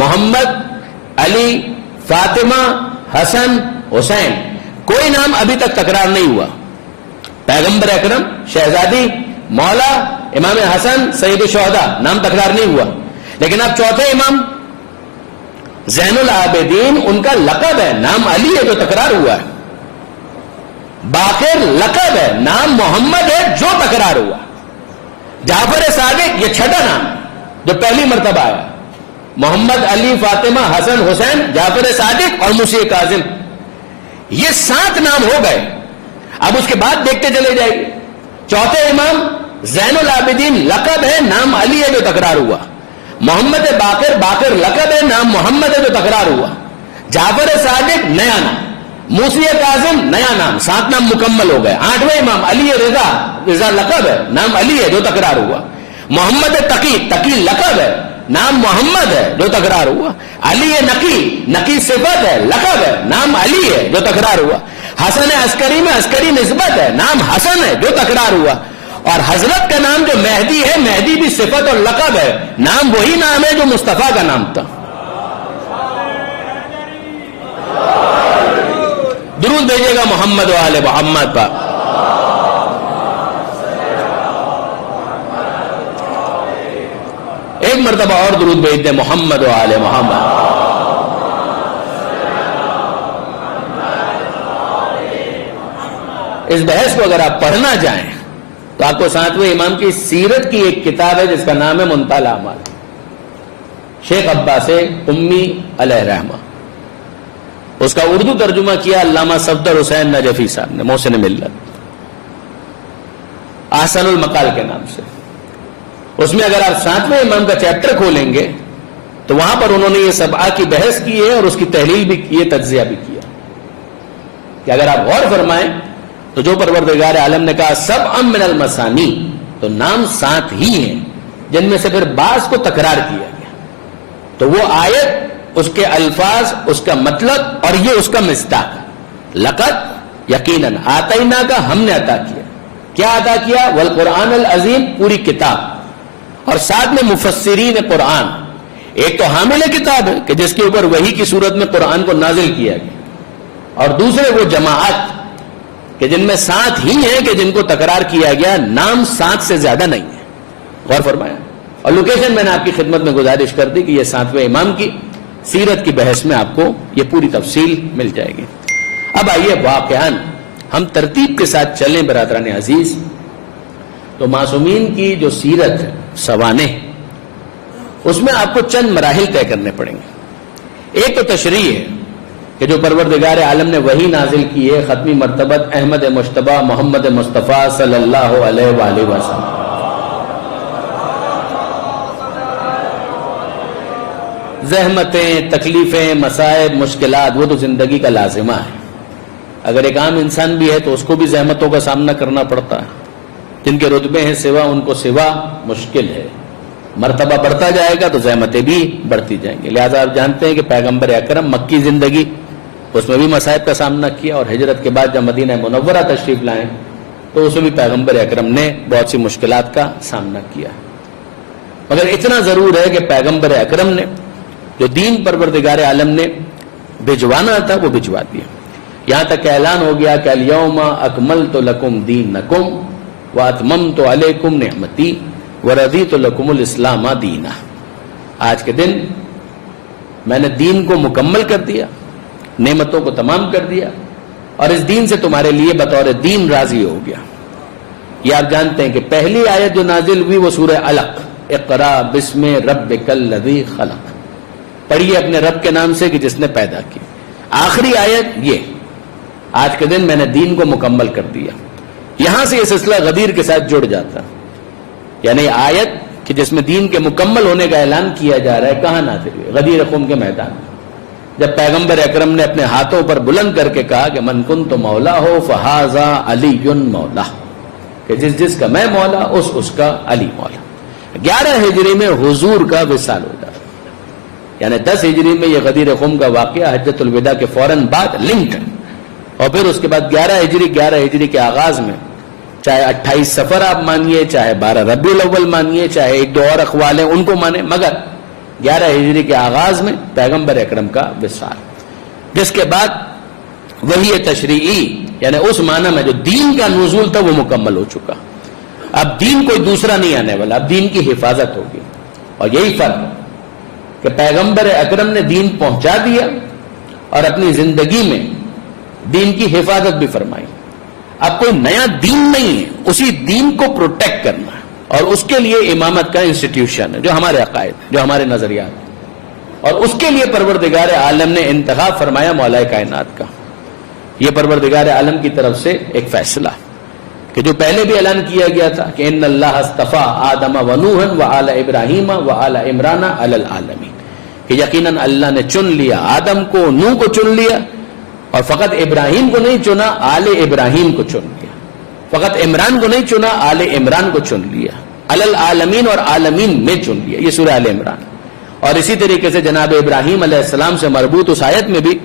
محمد، علی، فاطمہ، حسن، حسین، کوئی نام ابھی تک تکرار نہیں ہوا. پیغمبر اکرم، شہزادی، مولا، امام حسن، سید الشہداء، نام تکرار نہیں ہوا. لیکن اب چوتھے امام زین العابدین ان کا لقب ہے، نام علی ہے جو تکرار ہوا ہے. باقر لقب ہے، نام محمد ہے جو تکرار ہوا. جعفر صادق یہ چھٹا نام جو پہلی مرتبہ آیا. محمد، علی، فاطمہ، حسن، حسین، جعفر صادق اور مسیح کاظم، یہ 7 نام ہو گئے. اب اس کے بعد دیکھتے چلے جائیے. چوتھے امام زین العابدین لقب ہے، نام علی ہے جو تکرار ہوا. محمد باقر، باقر لقب ہے، نام محمد ہے جو تکرار ہوا. جعفر صادق نیا نام، مسیح کاظم نیا نام، 7 نام مکمل ہو گئے. 8ویں امام علی رضا، رضا لقب ہے، نام علی ہے جو تکرار ہوا. محمد تقی، تقی لقب ہے، نام محمد ہے جو تکرار ہوا. علی نقی، نقی صفت ہے، لقب ہے، نام علی ہے جو تکرار ہوا. حسن عسکری میں عسکری نسبت ہے، نام حسن ہے جو تکرار ہوا. اور حضرت کا نام جو مہدی ہے، مہدی بھی صفت اور لقب ہے، نام وہی نام ہے جو مصطفیٰ کا نام تھا. درود بھیجیے گا محمد و آل محمد پر. ایک مرتبہ اور درود بھیج دیں محمد و آل محمد. اس بحث کو اگر آپ پڑھنا چاہیں تو آپ کو 7ویں امام کی سیرت کی ایک کتاب ہے جس کا نام ہے منتہی الاعمال، شیخ عباس امی علیہ رحمہ. اس کا اردو ترجمہ کیا علامہ صفدر حسین نجفی صاحب نے، محسن ملت، احسن المقال کے نام سے. اس میں اگر آپ 7ویں امام کا چیپٹر کھولیں گے تو وہاں پر انہوں نے یہ 7 کی بحث کی ہے اور اس کی تحلیل بھی کی ہے، تجزیہ بھی کیا کہ اگر آپ غور فرمائیں تو جو پروردگار عالم نے کہا 7 من المثانی، تو نام 7 ہی ہیں جن میں سے پھر بعض کو تکرار کیا گیا. تو وہ آیت، اس کے الفاظ، اس کا مطلب اور یہ اس کا مصداق. لقد یقیناً آتینا کا ہم نے عطا کیا. کیا عطا کیا؟ والقرآن العظیم، پوری کتاب. اور ساتھ میں مفسرین قرآن، ایک تو حامل کتاب ہے کہ جس کے اوپر وحی کی صورت میں قرآن کو نازل کیا گیا، اور دوسرے وہ جماعت کہ جن میں 7 ہی ہیں کہ جن کو تکرار کیا گیا، نام 7 سے زیادہ نہیں ہے. غور فرمایا. اور لوکیشن میں نے آپ کی خدمت میں گزارش کر دی کہ یہ 7ویں امام کی سیرت کی بحث میں آپ کو یہ پوری تفصیل مل جائے گی. اب آئیے واقعاً ہم ترتیب کے ساتھ چلیں برادران عزیز. تو معصومین کی جو سیرت ہے، سوانح، اس میں آپ کو چند مراحل طے کرنے پڑیں گے. ایک تو تشریح ہے کہ جو پروردگار عالم نے وحی نازل کی ہے، ختمی مرتبت احمد مجتبی محمد مصطفیٰ صلی اللہ علیہ وآلہ وسلم. زحمتیں، تکلیفیں، مصائب، مشکلات وہ تو زندگی کا لازمہ ہے. اگر ایک عام انسان بھی ہے تو اس کو بھی زحمتوں کا سامنا کرنا پڑتا ہے. جن کے رتبے ہیں سوا، ان کو سوا مشکل ہے. مرتبہ بڑھتا جائے گا تو زحمتیں بھی بڑھتی جائیں گی. لہٰذا آپ جانتے ہیں کہ پیغمبر اکرم مکی زندگی، اس میں بھی مصائب کا سامنا کیا، اور ہجرت کے بعد جب مدینہ منورہ تشریف لائیں تو اس میں بھی پیغمبر اکرم نے بہت سی مشکلات کا سامنا کیا. مگر اتنا ضرور ہے کہ پیغمبر اکرم نے جو دین پروردگار عالم نے بھجوانا تھا وہ بھجوا دیا. یہاں تک کہ اعلان ہو گیا کہ الیوم اکملت لکم دینکم واتممت علیکم نعمتی ورضیت لکم الاسلام دینا. آج کے دن میں نے دین کو مکمل کر دیا نعمتوں کو تمام کر دیا اور اس دین سے تمہارے لیے بطور دین راضی ہو گیا. یہ آپ جانتے ہیں کہ پہلی آیت جو نازل ہوئی وہ سورہ علق، اقرا بسم ربک الذی خلق، پڑھیے اپنے رب کے نام سے کہ جس نے پیدا کی. آخری آیت یہ، آج کے دن میں نے دین کو مکمل کر دیا. یہاں سے یہ سلسلہ غدیر کے ساتھ جڑ جاتا، یعنی آیت کہ جس میں دین کے مکمل ہونے کا اعلان کیا جا رہا ہے کہاں نازل ہوئی؟ غدیر خم کے میدان میں، جب پیغمبر اکرم نے اپنے ہاتھوں پر بلند کر کے کہا کہ من کنت مولا ہو فہذا علی مولا، کہ جس کا میں مولا اس کا علی مولا. 11 ہجری میں حضور کا وصال ہو جاتا، یعنی 10 ہجری میں یہ غدیر خم کا واقعہ حجۃ الوداع کے فوراً بعد لنکڈ، اور پھر اس کے بعد 11 ہجری کے آغاز میں، چاہے 28 صفر آپ مانیے، چاہے 12 ربیع الاول مانیے، چاہے ایک دو اور اقوال ہیں ان کو مانیں، مگر 11 ہجری کے آغاز میں پیغمبر اکرم کا وصال، جس کے بعد وحی تشریعی یعنی اس معنی میں جو دین کا نزول تھا وہ مکمل ہو چکا. اب دین کوئی دوسرا نہیں آنے والا، اب دین کی حفاظت ہوگی. اور یہی فرق ہے کہ پیغمبر اکرم نے دین پہنچا دیا اور اپنی زندگی میں دین کی حفاظت بھی فرمائی. اب کوئی نیا دین نہیں ہے، اسی دین کو پروٹیکٹ کرنا ہے، اور اس کے لیے امامت کا انسٹیٹیوشن ہے جو ہمارے عقائد ہیں، جو ہمارے نظریات ہیں، اور اس کے لیے پروردگار عالم نے انتخاب فرمایا مولا کائنات کا. یہ پروردگار عالم کی طرف سے ایک فیصلہ کہ جو پہلے بھی اعلان کیا گیا تھا کہ ان اللہ اصطفیٰ آدم و نوحا و آل ابراہیم و آل عمران علی العالمین، کہ یقیناً اللہ نے چن لیا آدم کو، نوح کو چن لیا، اور فقط ابراہیم کو نہیں چنا، آل ابراہیم کو چن لیا. فقط عمران کو نہیں چنا، آل عمران کو چن لیا، علی العالمین اور عالمین میں چن لیا. یہ سورہ آل عمران. اور اسی طریقے سے جناب ابراہیم علیہ السلام سے مربوط اس آیت میں بھی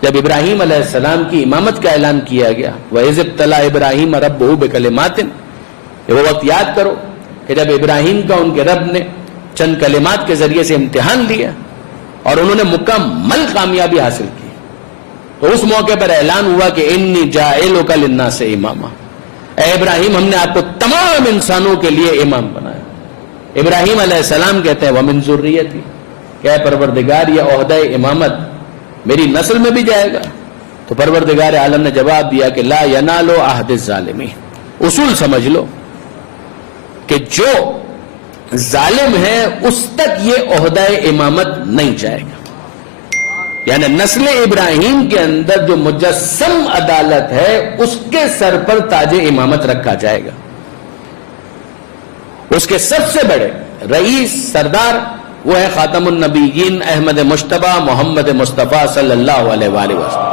جب ابراہیم علیہ السلام کی امامت کا اعلان کیا گیا، وَإِذِ ابْتَلَىٰ إِبْرَاهِيمَ رَبُّهُ بِكَلِمَاتٍ، وہ وقت یاد کرو کہ جب ابراہیم کا ان کے رب نے چند کلمات کے ذریعے سے امتحان لیا اور انہوں نے مکمل کامیابی حاصل کی، تو اس موقع پر اعلان ہوا کہ انی جاعلک للناس اماما، اے ابراہیم ہم نے آپ کو تمام انسانوں کے لیے امام بنایا. ابراہیم علیہ السلام کہتے ہیں وَمِن ذُرِّيَّتِي، کہ اے پروردگار یہ عہدہ امامت میری نسل میں بھی جائے گا. تو پروردگار عالم نے جواب دیا کہ لا ینال عہد الظالمین، اصول سمجھ لو کہ جو ظالم ہے اس تک یہ عہدہ امامت نہیں جائے گا. یعنی نسل ابراہیم کے اندر جو مجسم عدالت ہے اس کے سر پر تاج امامت رکھا جائے گا. اس کے سب سے بڑے رئیس سردار وہ ہے خاتم النبیین احمد مجتبی محمد مصطفیٰ صلی اللہ علیہ وآلہ وسلم.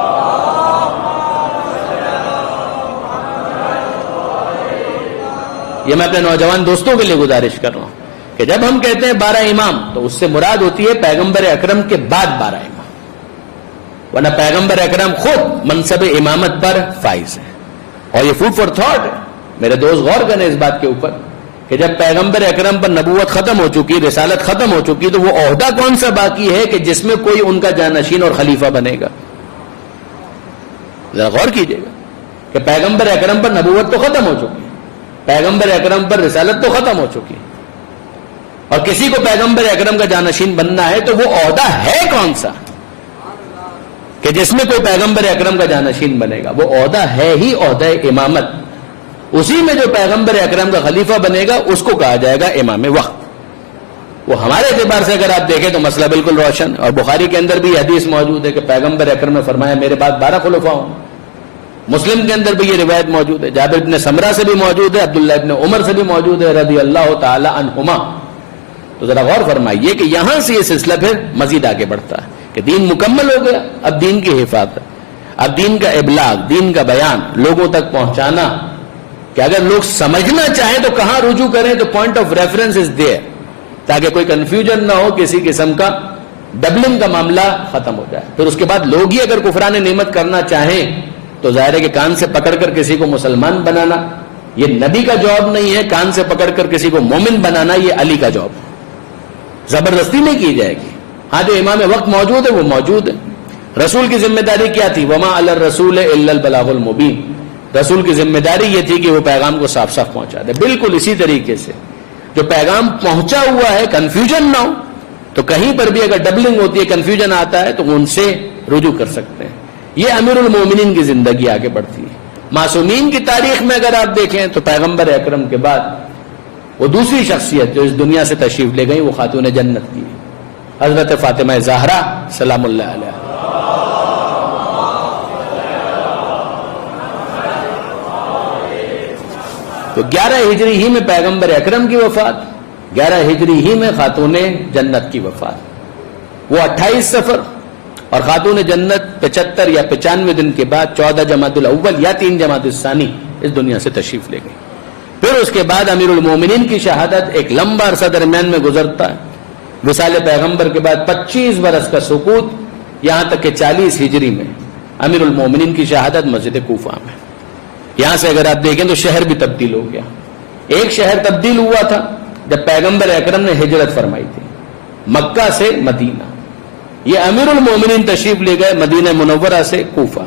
یہ میں اپنے نوجوان دوستوں کے لیے گزارش کر رہا ہوں کہ جب ہم کہتے ہیں 12 امام تو اس سے مراد ہوتی ہے پیغمبر اکرم کے بعد 12 امام، ورنہ پیغمبر اکرم خود منصب امامت پر فائز ہے. اور یہ فوڈ فار تھاٹ ہے. میرے دوست غور کریں اس بات کے اوپر کہ جب پیغمبر اکرم پر نبوت ختم ہو چکی، رسالت ختم ہو چکی، تو وہ عہدہ کون سا باقی ہے کہ جس میں کوئی ان کا جانشین اور خلیفہ بنے گا؟ ذرا غور کیجئے گا کہ پیغمبر اکرم پر نبوت تو ختم ہو چکی، پیغمبر اکرم پر رسالت تو ختم ہو چکی، اور کسی کو پیغمبر اکرم کا جانشین بننا ہے تو وہ عہدہ ہے کون سا کہ جس میں کوئی پیغمبر اکرم کا جانشین بنے گا؟ وہ عہدہ ہے ہی عہدہ امامت. اسی میں جو پیغمبر اکرم کا خلیفہ بنے گا اس کو کہا جائے گا امام وقت. وہ ہمارے اعتبار سے اگر آپ دیکھیں تو مسئلہ بالکل روشن، اور بخاری کے اندر بھی حدیث موجود ہے کہ پیغمبر اکرم نے فرمایا میرے بعد 12 خلفاء ہوں. مسلم کے اندر بھی یہ روایت موجود ہے، جابر بن سمرہ سے بھی موجود ہے، عبداللہ ابن عمر سے بھی موجود ہے رضی اللہ تعالی عنہما. تو ذرا غور فرمائیے کہ یہاں سے یہ سلسلہ پھر مزید آگے بڑھتا ہے کہ دین مکمل ہو گیا، اب دین کی حفاظت، اب دین کا ابلاغ، دین کا بیان لوگوں تک پہنچانا، کہ اگر لوگ سمجھنا چاہیں تو کہاں رجوع کریں، تو point of reference is there, تاکہ کوئی کنفیوژن نہ ہو، کسی قسم کا ڈبلنگ کا معاملہ ختم ہو جائے. پھر اس کے بعد لوگ ہی اگر کفران نعمت کرنا چاہیں تو ظاہر ہے کہ کان سے پکڑ کر کسی کو مسلمان بنانا یہ نبی کا جواب نہیں ہے، کان سے پکڑ کر کسی کو مومن بنانا یہ علی کا جواب ہے. زبردستی نہیں کی جائے گی. ہاں جو امام وقت موجود ہے وہ موجود ہے. رسول کی ذمہ داری کیا تھی؟ وما علی الرسول الا البلاغ المبین. رسول کی ذمہ داری یہ تھی کہ وہ پیغام کو صاف صاف پہنچا دے. بالکل اسی طریقے سے جو پیغام پہنچا ہوا ہے کنفیوژن نہ ہو، تو کہیں پر بھی اگر ڈبلنگ ہوتی ہے، کنفیوژن آتا ہے، تو ان سے رجوع کر سکتے ہیں. یہ امیر المومنین کی زندگی آگے بڑھتی ہے. معصومین کی تاریخ میں اگر آپ دیکھیں تو پیغمبر اکرم کے بعد وہ دوسری شخصیت جو اس دنیا سے تشریف لے گئی وہ خاتون جنت کی حضرت فاطمہ زہرا سلام اللہ علیہ. تو 11 ہجری ہی میں پیغمبر اکرم کی وفات، 11 ہجری ہی میں خاتون جنت کی وفات. وہ 28 سفر اور خاتون جنت 75 یا 95 دن کے بعد 14 جمادی الاول یا 3 جمادی الثانی اس دنیا سے تشریف لے گئی. پھر اس کے بعد امیر المومنین کی شہادت ایک لمبا عرصہ درمیان میں گزرتا ہے. وصال پیغمبر کے بعد 25 برس کا سکوت، یہاں تک کہ 40 ہجری میں امیر المومنین کی شہادت مسجد کوفہ میں. یہاں سے اگر آپ دیکھیں تو شہر بھی تبدیل ہو گیا. ایک شہر تبدیل ہوا تھا جب پیغمبر اکرم نے ہجرت فرمائی تھی مکہ سے مدینہ. یہ امیر المومنین تشریف لے گئے مدینہ منورہ سے کوفہ.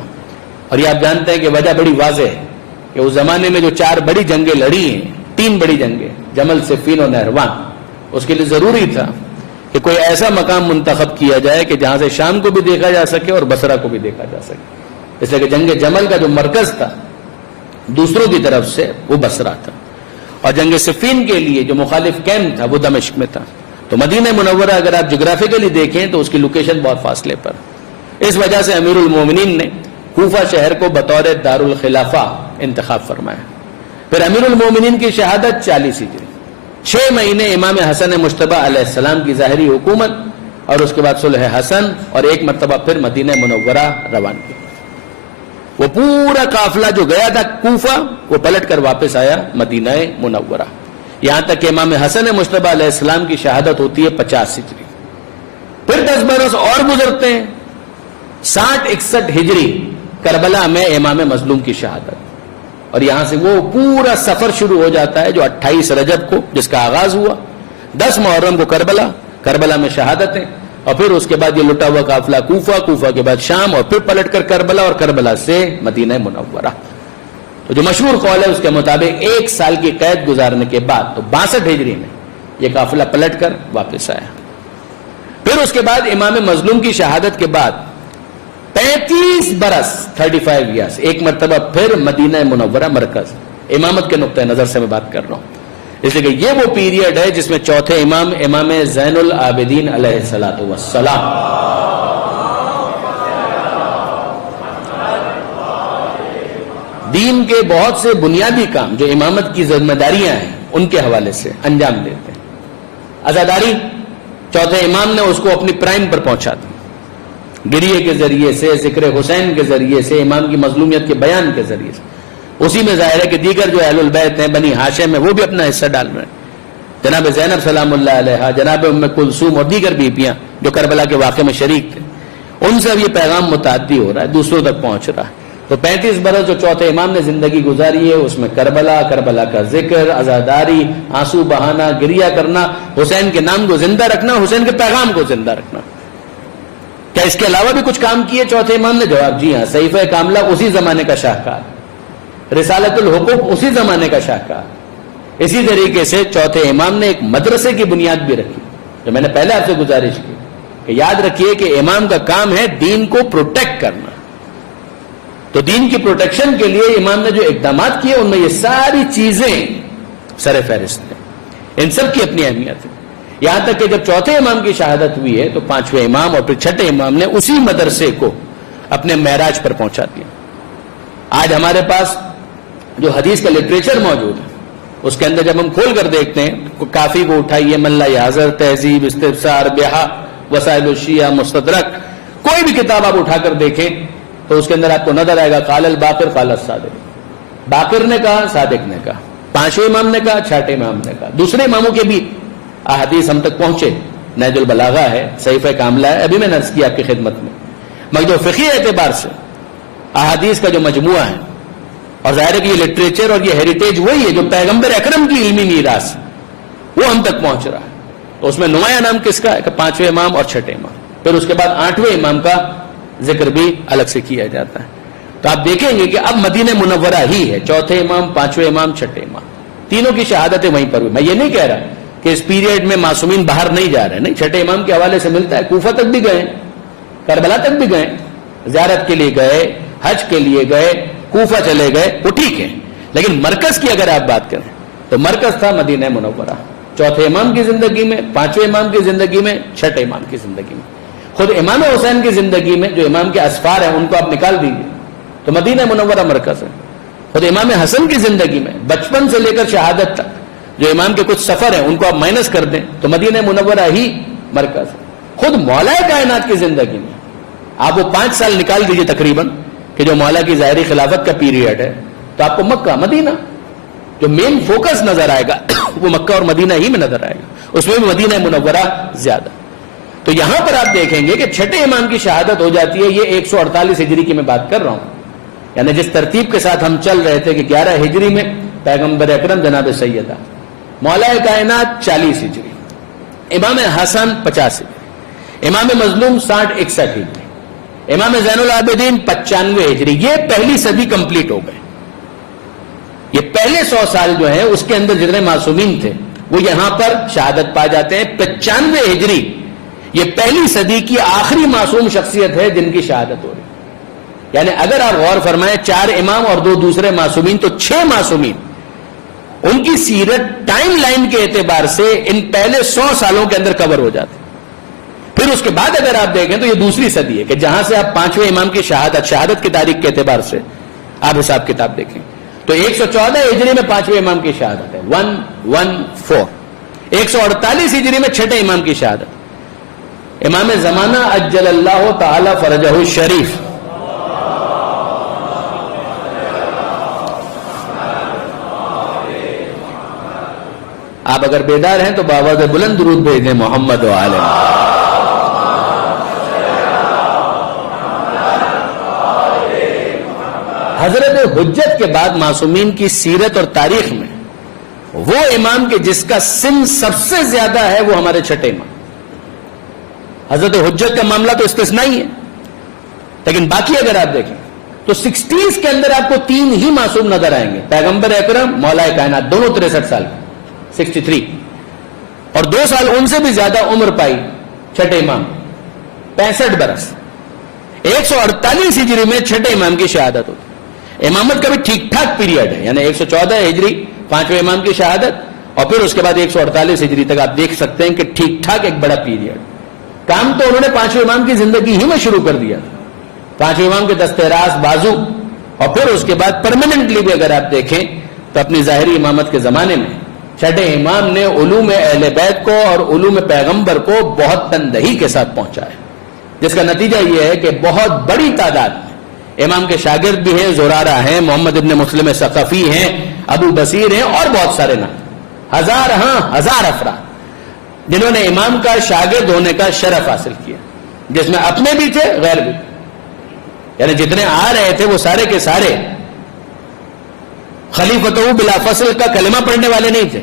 اور یہ آپ جانتے ہیں کہ وجہ بڑی واضح ہے کہ اس زمانے میں جو 4 بڑی جنگیں لڑی ہیں، 3 بڑی جنگیں جمل، صفین اور نہروان، اس کے لیے ضروری تھا کہ کوئی ایسا مقام منتخب کیا جائے کہ جہاں سے شام کو بھی دیکھا جا سکے اور بصرہ کو بھی دیکھا جا سکے. اس لیے کہ جنگ جمل کا جو مرکز تھا دوسروں کی طرف سے وہ بصرہ تھا، اور جنگ صفین کے لیے جو مخالف کیمپ تھا وہ دمشق میں تھا. تو مدینہ منورہ اگر آپ جغرافیکلی دیکھیں تو اس کی لوکیشن بہت فاصلے پر. اس وجہ سے امیر المومنین نے کوفہ شہر کو بطور دارالخلافہ انتخاب فرمایا. پھر امیر المومنین کی شہادت 40 ہجری، 6 مہینے امام حسن مجتبی علیہ السلام کی ظاہری حکومت، اور اس کے بعد صلح حسن، اور ایک مرتبہ پھر مدینہ منورہ روان کی. وہ پورا قافلہ جو گیا تھا کوفہ وہ پلٹ کر واپس آیا مدینہ منورہ. یہاں تک کہ امام حسن مجتبی علیہ السلام کی شہادت ہوتی ہے 50 ہجری. پھر 10 برس اور گزرتے ہیں، 60-61 ہجری کربلا میں امام مظلوم کی شہادت. اور یہاں سے وہ پورا سفر شروع ہو جاتا ہے جو 28 رجب کو جس کا آغاز ہوا، 10 محرم کو کربلا میں شہادتیں، اور پھر اس کے بعد یہ لٹا ہوا قافلہ کوفہ کے بعد شام، اور پھر پلٹ کر کربلا، اور کربلا سے مدینہ منورہ. تو جو مشہور قول ہے اس کے مطابق 1 سال کی قید گزارنے کے بعد تو 62 ہجری میں یہ قافلہ پلٹ کر واپس آیا. پھر اس کے بعد امام مظلوم کی شہادت کے بعد 35 برس 35 ایئرس ایک مرتبہ پھر مدینہ منورہ مرکز. امامت کے نقطہ نظر سے میں بات کر رہا ہوں، اس لیے کہ یہ وہ پیریڈ ہے جس میں چوتھے امام زین العابدین علیہ الصلوۃ والسلام دین کے بہت سے بنیادی کام جو امامت کی ذمہ داریاں ہیں ان کے حوالے سے انجام دیتے ہیں. عزاداری چوتھے امام نے اس کو اپنی پرائم پر پہنچا دی، گریے کے ذریعے سے، ذکر حسین کے ذریعے سے، امام کی مظلومیت کے بیان کے ذریعے سے. اسی میں ظاہر ہے کہ دیگر جو اہل البیت ہیں بنی ہاشم میں وہ بھی اپنا حصہ ڈال رہے ہیں. جناب زینب سلام اللہ علیہ، جناب ام کلثوم اور دیگر بیبیاں جو کربلا کے واقعے میں شریک تھے، ان سے اب یہ پیغام متعدی ہو رہا ہے، دوسروں تک پہنچ رہا ہے. تو 35 برس جو چوتھے امام نے زندگی گزاری ہے اس میں کربلا کا ذکر، عزاداری، آنسو بہانا، گریہ کرنا، حسین کے نام کو زندہ رکھنا، حسین کے پیغام کو زندہ رکھنا. کیا اس کے علاوہ بھی کچھ کام کیے چوتھے امام نے؟ جواب جی ہاں. صحیفہ کاملہ اسی زمانے کا شاہکار، رسالت الحقوق اسی زمانے کا شاہکار. اسی طریقے سے چوتھے امام نے ایک مدرسے کی بنیاد بھی رکھی، جو میں نے پہلے آپ سے گزارش کی کہ یاد رکھیے کہ امام کا کام ہے دین کو پروٹیکٹ کرنا. تو دین کی پروٹیکشن کے لیے امام نے جو اقدامات کیے ان میں یہ ساری چیزیں سر فہرست ہیں. ان سب کی اپنی اہمیت ہے. یہاں تک کہ جب چوتھے امام کی شہادت ہوئی ہے تو 5ویں امام اور پھر 6ٹھے امام نے اسی مدرسے کو اپنے معراج پر پہنچا دیا. آج ہمارے پاس جو حدیث کا لٹریچر موجود ہے اس کے اندر جب ہم کھول کر دیکھتے ہیں، کافی کو اٹھائیے، ملا حاضر، تہذیب، استفسار، بیہا، وسائل الشیعہ، مستدرک، کوئی بھی کتاب آپ اٹھا کر دیکھیں تو اس کے اندر آپ کو نظر آئے گا قال الباقر قال الصادق. باقر نے کہا، صادق نے کہا، 5ویں امام نے کہا، 6ٹھے امام نے کہا. دوسرے اماموں کے بھی احادیث ہم تک پہنچے. نہج البلاغہ ہے، صحیفہ کاملہ ہے، ابھی میں نرس کی آپ کی خدمت میں. مگر جو فقہی اعتبار سے احادیث کا جو مجموعہ ہے، اور ظاہر ہے کہ یہ لٹریچر اور یہ ہیریٹیج وہی ہے جو پیغمبر اکرم کی علمی میراث وہ ہم تک پہنچ رہا ہے. تو اس میں نمایاں نام کس کا ہے کہ 5ویں امام اور 6ٹھے امام. پھر اس کے بعد 8ویں امام کا ذکر بھی الگ سے کیا جاتا ہے. تو آپ دیکھیں گے کہ اب مدینہ منورہ ہی ہے، چوتھے امام، 5ویں امام، 6ٹھے امام، تینوں کی شہادتیں وہیں پر ہوئی. میں یہ نہیں کہہ رہا کہ اس پیریڈ میں معصومین باہر نہیں جا رہے، نہیں، 6ٹھے امام کے حوالے سے ملتا ہے. کوفہ تک بھی گئے، کربلا تک بھی گئے، زیارت کے لیے گئے, حج کے لیے گئے, کوفہ چلے گئے, وہ ٹھیک ہے, لیکن مرکز کی اگر آپ بات کریں تو مرکز تھا مدینہ منورہ, چوتھے امام کی زندگی میں, پانچویں امام کی زندگی میں, چھٹے امام کی زندگی میں. خود امام حسین کی زندگی میں جو امام کے اسفار ہیں ان کو آپ نکال دیجیے تو مدینہ منورہ مرکز ہے. خود امام حسن کی زندگی میں بچپن سے لے کر شہادت تک جو امام کے کچھ سفر ہیں ان کو آپ مائنس کر دیں تو مدینہ منورہ ہی مرکز ہے. خود مولا کائنات کی زندگی میں آپ وہ 5 سال نکال دیجیے تقریباً کہ جو مولا کی ظاہری خلافت کا پیریڈ ہے, تو آپ کو مکہ مدینہ جو مین فوکس نظر آئے گا وہ مکہ اور مدینہ ہی میں نظر آئے گا, اس میں بھی مدینہ منورہ زیادہ. تو یہاں پر آپ دیکھیں گے کہ چھٹے امام کی شہادت ہو جاتی ہے. یہ 148 ہجری کی میں بات کر رہا ہوں, یعنی جس ترتیب کے ساتھ ہم چل رہے تھے کہ 11 ہجری میں پیغمبر اکرم جناب سیدہ مولا کائنات 40 ہجری, امام حسن 50 ہجری, امام مظلوم 60-61 ہجری, امام زین العابدین 95 ہجری. یہ پہلی صدی کمپلیٹ ہو گئے. یہ پہلے 100 سال جو ہیں اس کے اندر جتنے معصومین تھے وہ یہاں پر شہادت پا جاتے ہیں. 95 ہجری یہ پہلی صدی کی آخری معصوم شخصیت ہے جن کی شہادت ہو رہی. یعنی اگر آپ غور فرمائیں 4 امام اور 2 دوسرے معصومین تو 6 معصومین, ان کی سیرت ٹائم لائن کے اعتبار سے ان پہلے 100 سالوں کے اندر کور ہو جاتے. پھر اس کے بعد اگر آپ دیکھیں تو یہ دوسری صدی ہے کہ جہاں سے آپ 5ویں امام کی شہادت کی تاریخ کے اعتبار سے آپ حساب کتاب دیکھیں تو 114 ہجری میں 5ویں امام کی شہادت ہے 114. 148 ہجری میں چھٹے امام کی شہادت, امام زمانہ عجل اللہ تعالی فرجہ الشریف. آپ اگر بیدار ہیں تو بآواز بلند درود بھیج دیں محمد و آل محمد. حضرت حجت کے بعد معصومین کی سیرت اور تاریخ میں وہ امام کے جس کا سن سب سے زیادہ ہے وہ ہمارے چھٹے امام. حضرت حجت کا معاملہ تو استثنائی ہے, لیکن باقی اگر آپ دیکھیں تو 60s کے اندر آپ کو 3 ہی معصوم نظر آئیں گے, پیغمبر اکرم, مولا کائنات, دونوں 63 سال کے 63, اور 2 سال ان سے بھی زیادہ عمر پائی چھٹے امام 65 برس. 148 ہجری میں چھٹے امام کی شہادت ہوتی. امامت کا بھی ٹھیک ٹھاک پیریڈ ہے, یعنی 114 ہجری 5ویں امام کی شہادت, اور پھر اس کے بعد 148 ہجری تک آپ دیکھ سکتے ہیں کہ ٹھیک ٹھاک ایک بڑا پیریڈ. کام تو انہوں نے 5ویں امام کی زندگی ہی میں شروع کر دیا, 5ویں امام کے دستے راست بازو, اور پھر اس کے بعد پرماننٹلی بھی اگر آپ دیکھیں تو اپنی ظاہری امامت کے زمانے میں چھٹے امام نے علوم اہل بیت کو اور علوم پیغمبر کو بہت تندہی کے ساتھ پہنچا ہے, جس کا نتیجہ یہ ہے کہ بہت بڑی تعداد میں امام کے شاگرد بھی ہیں, زرارہ ہیں, محمد ابن مسلم ثقفی ہیں, ابو بصیر ہیں, اور بہت سارے نام, ہزار افراد جنہوں نے امام کا شاگرد ہونے کا شرف حاصل کیا, جس میں اپنے بھی تھے غیر بھی, یعنی جتنے آ رہے تھے وہ سارے کے سارے خلیفتہ بلا فصل کا کلمہ پڑھنے والے نہیں تھے,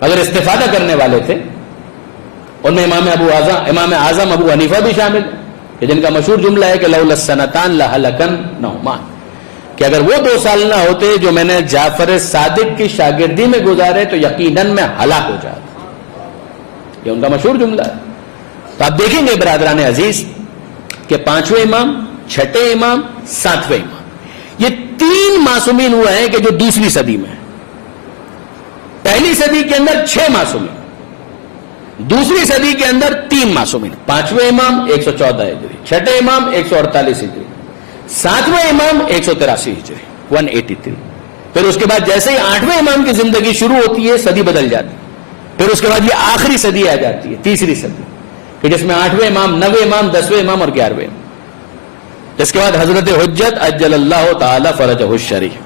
اگر استفادہ کرنے والے تھے. ان میں امام اعظم ابو حنیفہ بھی شامل, کہ جن کا مشہور جملہ ہے کہ لولا السنتان لہلکن نعمان, کہ اگر وہ 2 سال نہ ہوتے جو میں نے جعفر صادق کی شاگردی میں گزارے تو یقیناً میں ہلاک ہو جاتا. یہ ان کا مشہور جملہ ہے. تو آپ دیکھیں گے برادران عزیز کہ 5ویں امام, چھٹے امام, 7ویں امام, یہ 3 معصومین ہوئے ہیں کہ جو دوسری صدی میں. پہلی صدی کے اندر 6 معصومین, دوسری صدی کے اندر 3 معصومین. 5ویں امام 114 ہجری, چھٹے امام 148 ہجری, 7ویں امام 183 ہجری 183. پھر اس کے بعد جیسے ہی 8ویں امام کی زندگی شروع ہوتی ہے صدی بدل جاتی. پھر اس کے بعد یہ آخری صدی آ جاتی ہے, تیسری صدی, کہ جس میں 8ویں امام, 9ویں امام, 10ویں امام اور 11ویں امام. اس کے بعد حضرت حجت عجل اللہ تعالی فرجہ الشریف.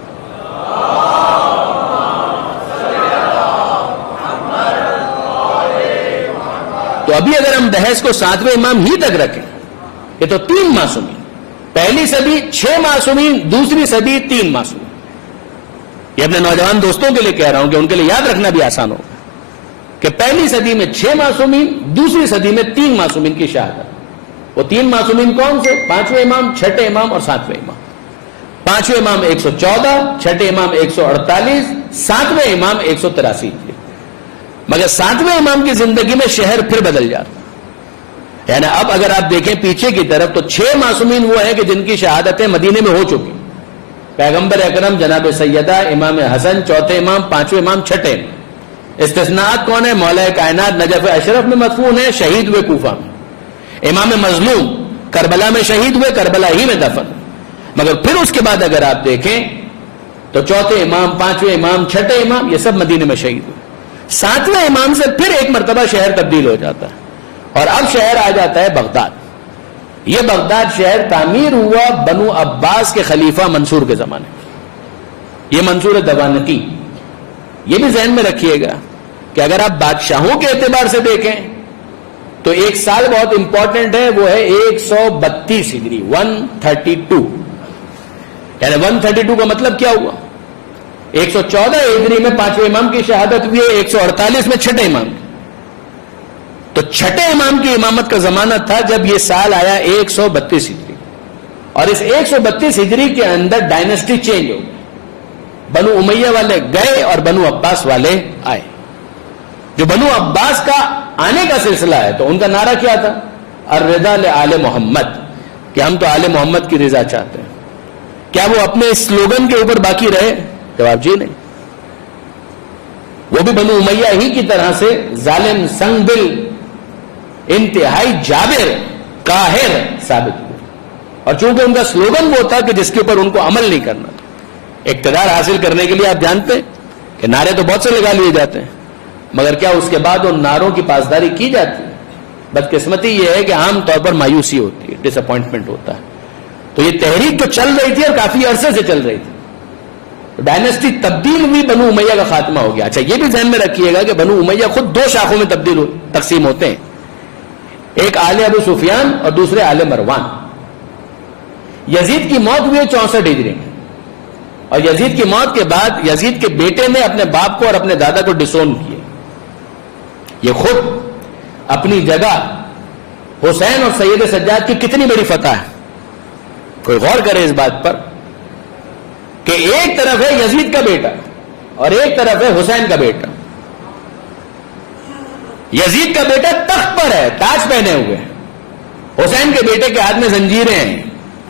تو ابھی اگر ہم بحث کو 7ویں امام ہی تک رکھیں, یہ تو 3 معصومین, پہلی صدی 6 معصومین, دوسری صدی 3 معصومین. یہ اپنے نوجوان دوستوں کے لیے کہہ رہا ہوں کہ ان کے لیے یاد رکھنا بھی آسان ہوگا کہ پہلی صدی میں 6 معصومین, دوسری صدی میں 3 معصومین کی شہادت. وہ 3 معصومین کون سے؟ 5ویں امام, چھٹے امام اور 7ویں امام. 5ویں امام 114, چھٹے امام 148, 7ویں امام 183. مگر 7ویں امام کی زندگی میں شہر پھر بدل جاتا. یعنی اب اگر آپ دیکھیں پیچھے کی طرف تو 6 معصومین وہ ہیں کہ جن کی شہادتیں مدینے میں ہو چکی. پیغمبر اکرم جناب سیدہ امام حسن چوتھے امام، پانچویں امام، چھٹے امام. استثناءات کون ہے؟ مولا کائنات نجف اشرف میں مدفون ہے، شہید ہوئے کوفہ میں. امام مظلوم کربلا میں شہید ہوئے، کربلا ہی میں دفن. مگر پھر اس کے بعد اگر آپ دیکھیں تو چوتھے امام، پانچویں امام، چھٹے امام یہ سب مدینے میں شہید ہوئے. 7ویں امام سے پھر ایک مرتبہ شہر تبدیل ہو جاتا ہے اور اب شہر آ جاتا ہے بغداد. یہ بغداد شہر تعمیر ہوا بنو عباس کے خلیفہ منصور کے زمانے میں. یہ منصور دوانقی. یہ بھی ذہن میں رکھیے گا کہ اگر آپ بادشاہوں کے اعتبار سے دیکھیں تو ایک سال بہت امپورٹنٹ ہے، وہ ہے 132 ہجری 132. یعنی 132 کا مطلب کیا ہوا؟ 114 ہجری میں پانچویں امام کی شہادت ہوئی ہے، 148 میں چھٹے امام کی. تو چھٹے امام کی امامت کا زمانہ تھا جب یہ سال آیا 132 ہجری. اور اس 132 ہجری کے اندر ڈائنسٹی چینج ہو گئی. بنو امیہ والے گئے اور بنو عباس والے آئے. جو بنو عباس کا آنے کا سلسلہ ہے تو ان کا نعرہ کیا تھا؟ الرضا لآل محمد، کہ ہم تو آل محمد کی رضا چاہتے ہیں. کیا وہ اپنے اس سلوگن کے اوپر باقی رہے؟ جواب جی نہیں. وہ بھی بنو امیہ ہی کی طرح سے ظالم، سنگ دل، انتہائی جابر، قاہر ثابت ہوئے. اور چونکہ ان کا سلوگن وہ تھا کہ جس کے اوپر ان کو عمل نہیں کرنا تھا. اقتدار حاصل کرنے کے لیے آپ جانتے ہیں کہ نعرے تو بہت سے لگا لیے جاتے ہیں، مگر کیا اس کے بعد ان نعروں کی پاسداری کی جاتی ہے؟ بدقسمتی یہ ہے کہ عام طور پر مایوسی ہوتی ہے، ڈس اپوائنٹمنٹ ہوتا ہے. تو یہ تحریک تو چل رہی تھی اور کافی عرصے سے چل رہی تھی. ڈائنسٹی تبدیل ہوئی، بنو امیہ کا خاتمہ ہو گیا. اچھا یہ بھی ذہن میں رکھیے گا کہ بنو امیہ خود 2 شاخوں میں تقسیم ہوتے ہیں. ایک آل ابو سفیان اور دوسرے آل مروان. یزید کی موت ہوئی 64 ہجری میں، اور یزید کی موت کے بعد یزید کے بیٹے نے اپنے باپ کو اور اپنے دادا کو ڈسون کیا. یہ خود اپنی جگہ حسین اور سید سجاد کی کتنی بڑی فتح ہے. کوئی غور کرے اس بات پر کہ ایک طرف ہے یزید کا بیٹا اور ایک طرف ہے حسین کا بیٹا. یزید کا بیٹا تخت پر ہے، تاج پہنے ہوئے. حسین کے بیٹے کے ہاتھ میں زنجیریں ہیں،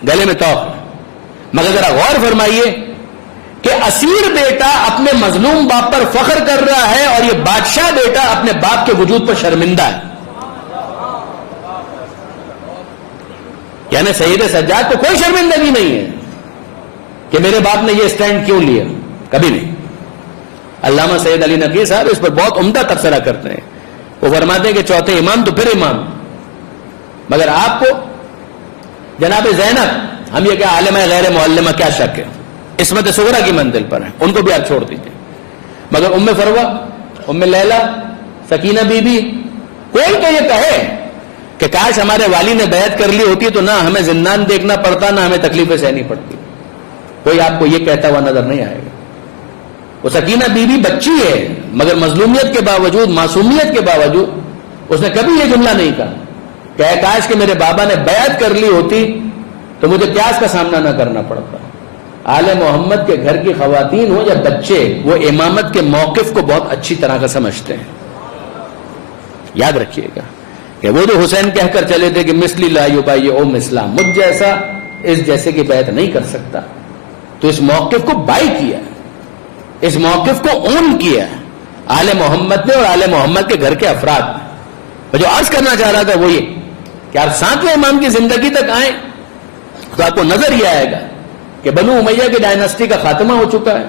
گلے میں توق. مگر ذرا غور فرمائیے کہ اسیر بیٹا اپنے مظلوم باپ پر فخر کر رہا ہے اور یہ بادشاہ بیٹا اپنے باپ کے وجود پر شرمندہ ہے. یعنی سید سجاد کو کوئی شرمندگی نہیں ہے کہ میرے باپ نے یہ اسٹینڈ کیوں لیا، کبھی نہیں. علامہ سید علی نقی صاحب اس پر بہت عمدہ تبصرہ کرتے ہیں. وہ فرماتے ہیں کہ چوتھے امام تو پھر امام. مگر آپ کو جناب زینب، ہم یہ کہ عالمہ غیر معلمہ کیا شک ہے، عصمت صغرا کی منزل پر ہے، ان کو بھی آپ چھوڑ دیجیے. مگر ام فروہ، ام لیلہ، سکینہ بی بی، کوئی تو یہ کہے کہ کاش ہمارے والی نے بیعت کر لی ہوتی تو نہ ہمیں زندان دیکھنا پڑتا، نہ ہمیں تکلیفیں سہنی پڑتی. کوئی آپ کو یہ کہتا ہوا نظر نہیں آئے گا. وہ سکینہ بی بی بچی ہے، مگر مظلومیت کے باوجود، معصومیت کے باوجود اس نے کبھی یہ جملہ نہیں کہا کہ اے کاش کہ میرے بابا نے بیعت کر لی ہوتی تو مجھے پیاس کا سامنا نہ کرنا پڑتا. آل محمد کے گھر کی خواتین ہو یا بچے، وہ امامت کے موقف کو بہت اچھی طرح کا سمجھتے ہیں. یاد رکھیے گا کہ وہ جو حسین کہہ کر چلے تھے کہ مثلی لا یبایع مثلا، مجھ جیسا اس جیسے کی بیعت نہیں کر سکتا، تو اس موقف کو بائی کیا، اس موقف کو اون کیا آل محمد نے اور آل محمد کے گھر کے افراد نے. اور جو عرض کرنا چاہ رہا تھا وہ یہ کہ آپ 7ویں امام کی زندگی تک آئیں تو آپ کو نظر یہ آئے گا کہ بنو امیہ کی ڈائنسٹی کا خاتمہ ہو چکا ہے،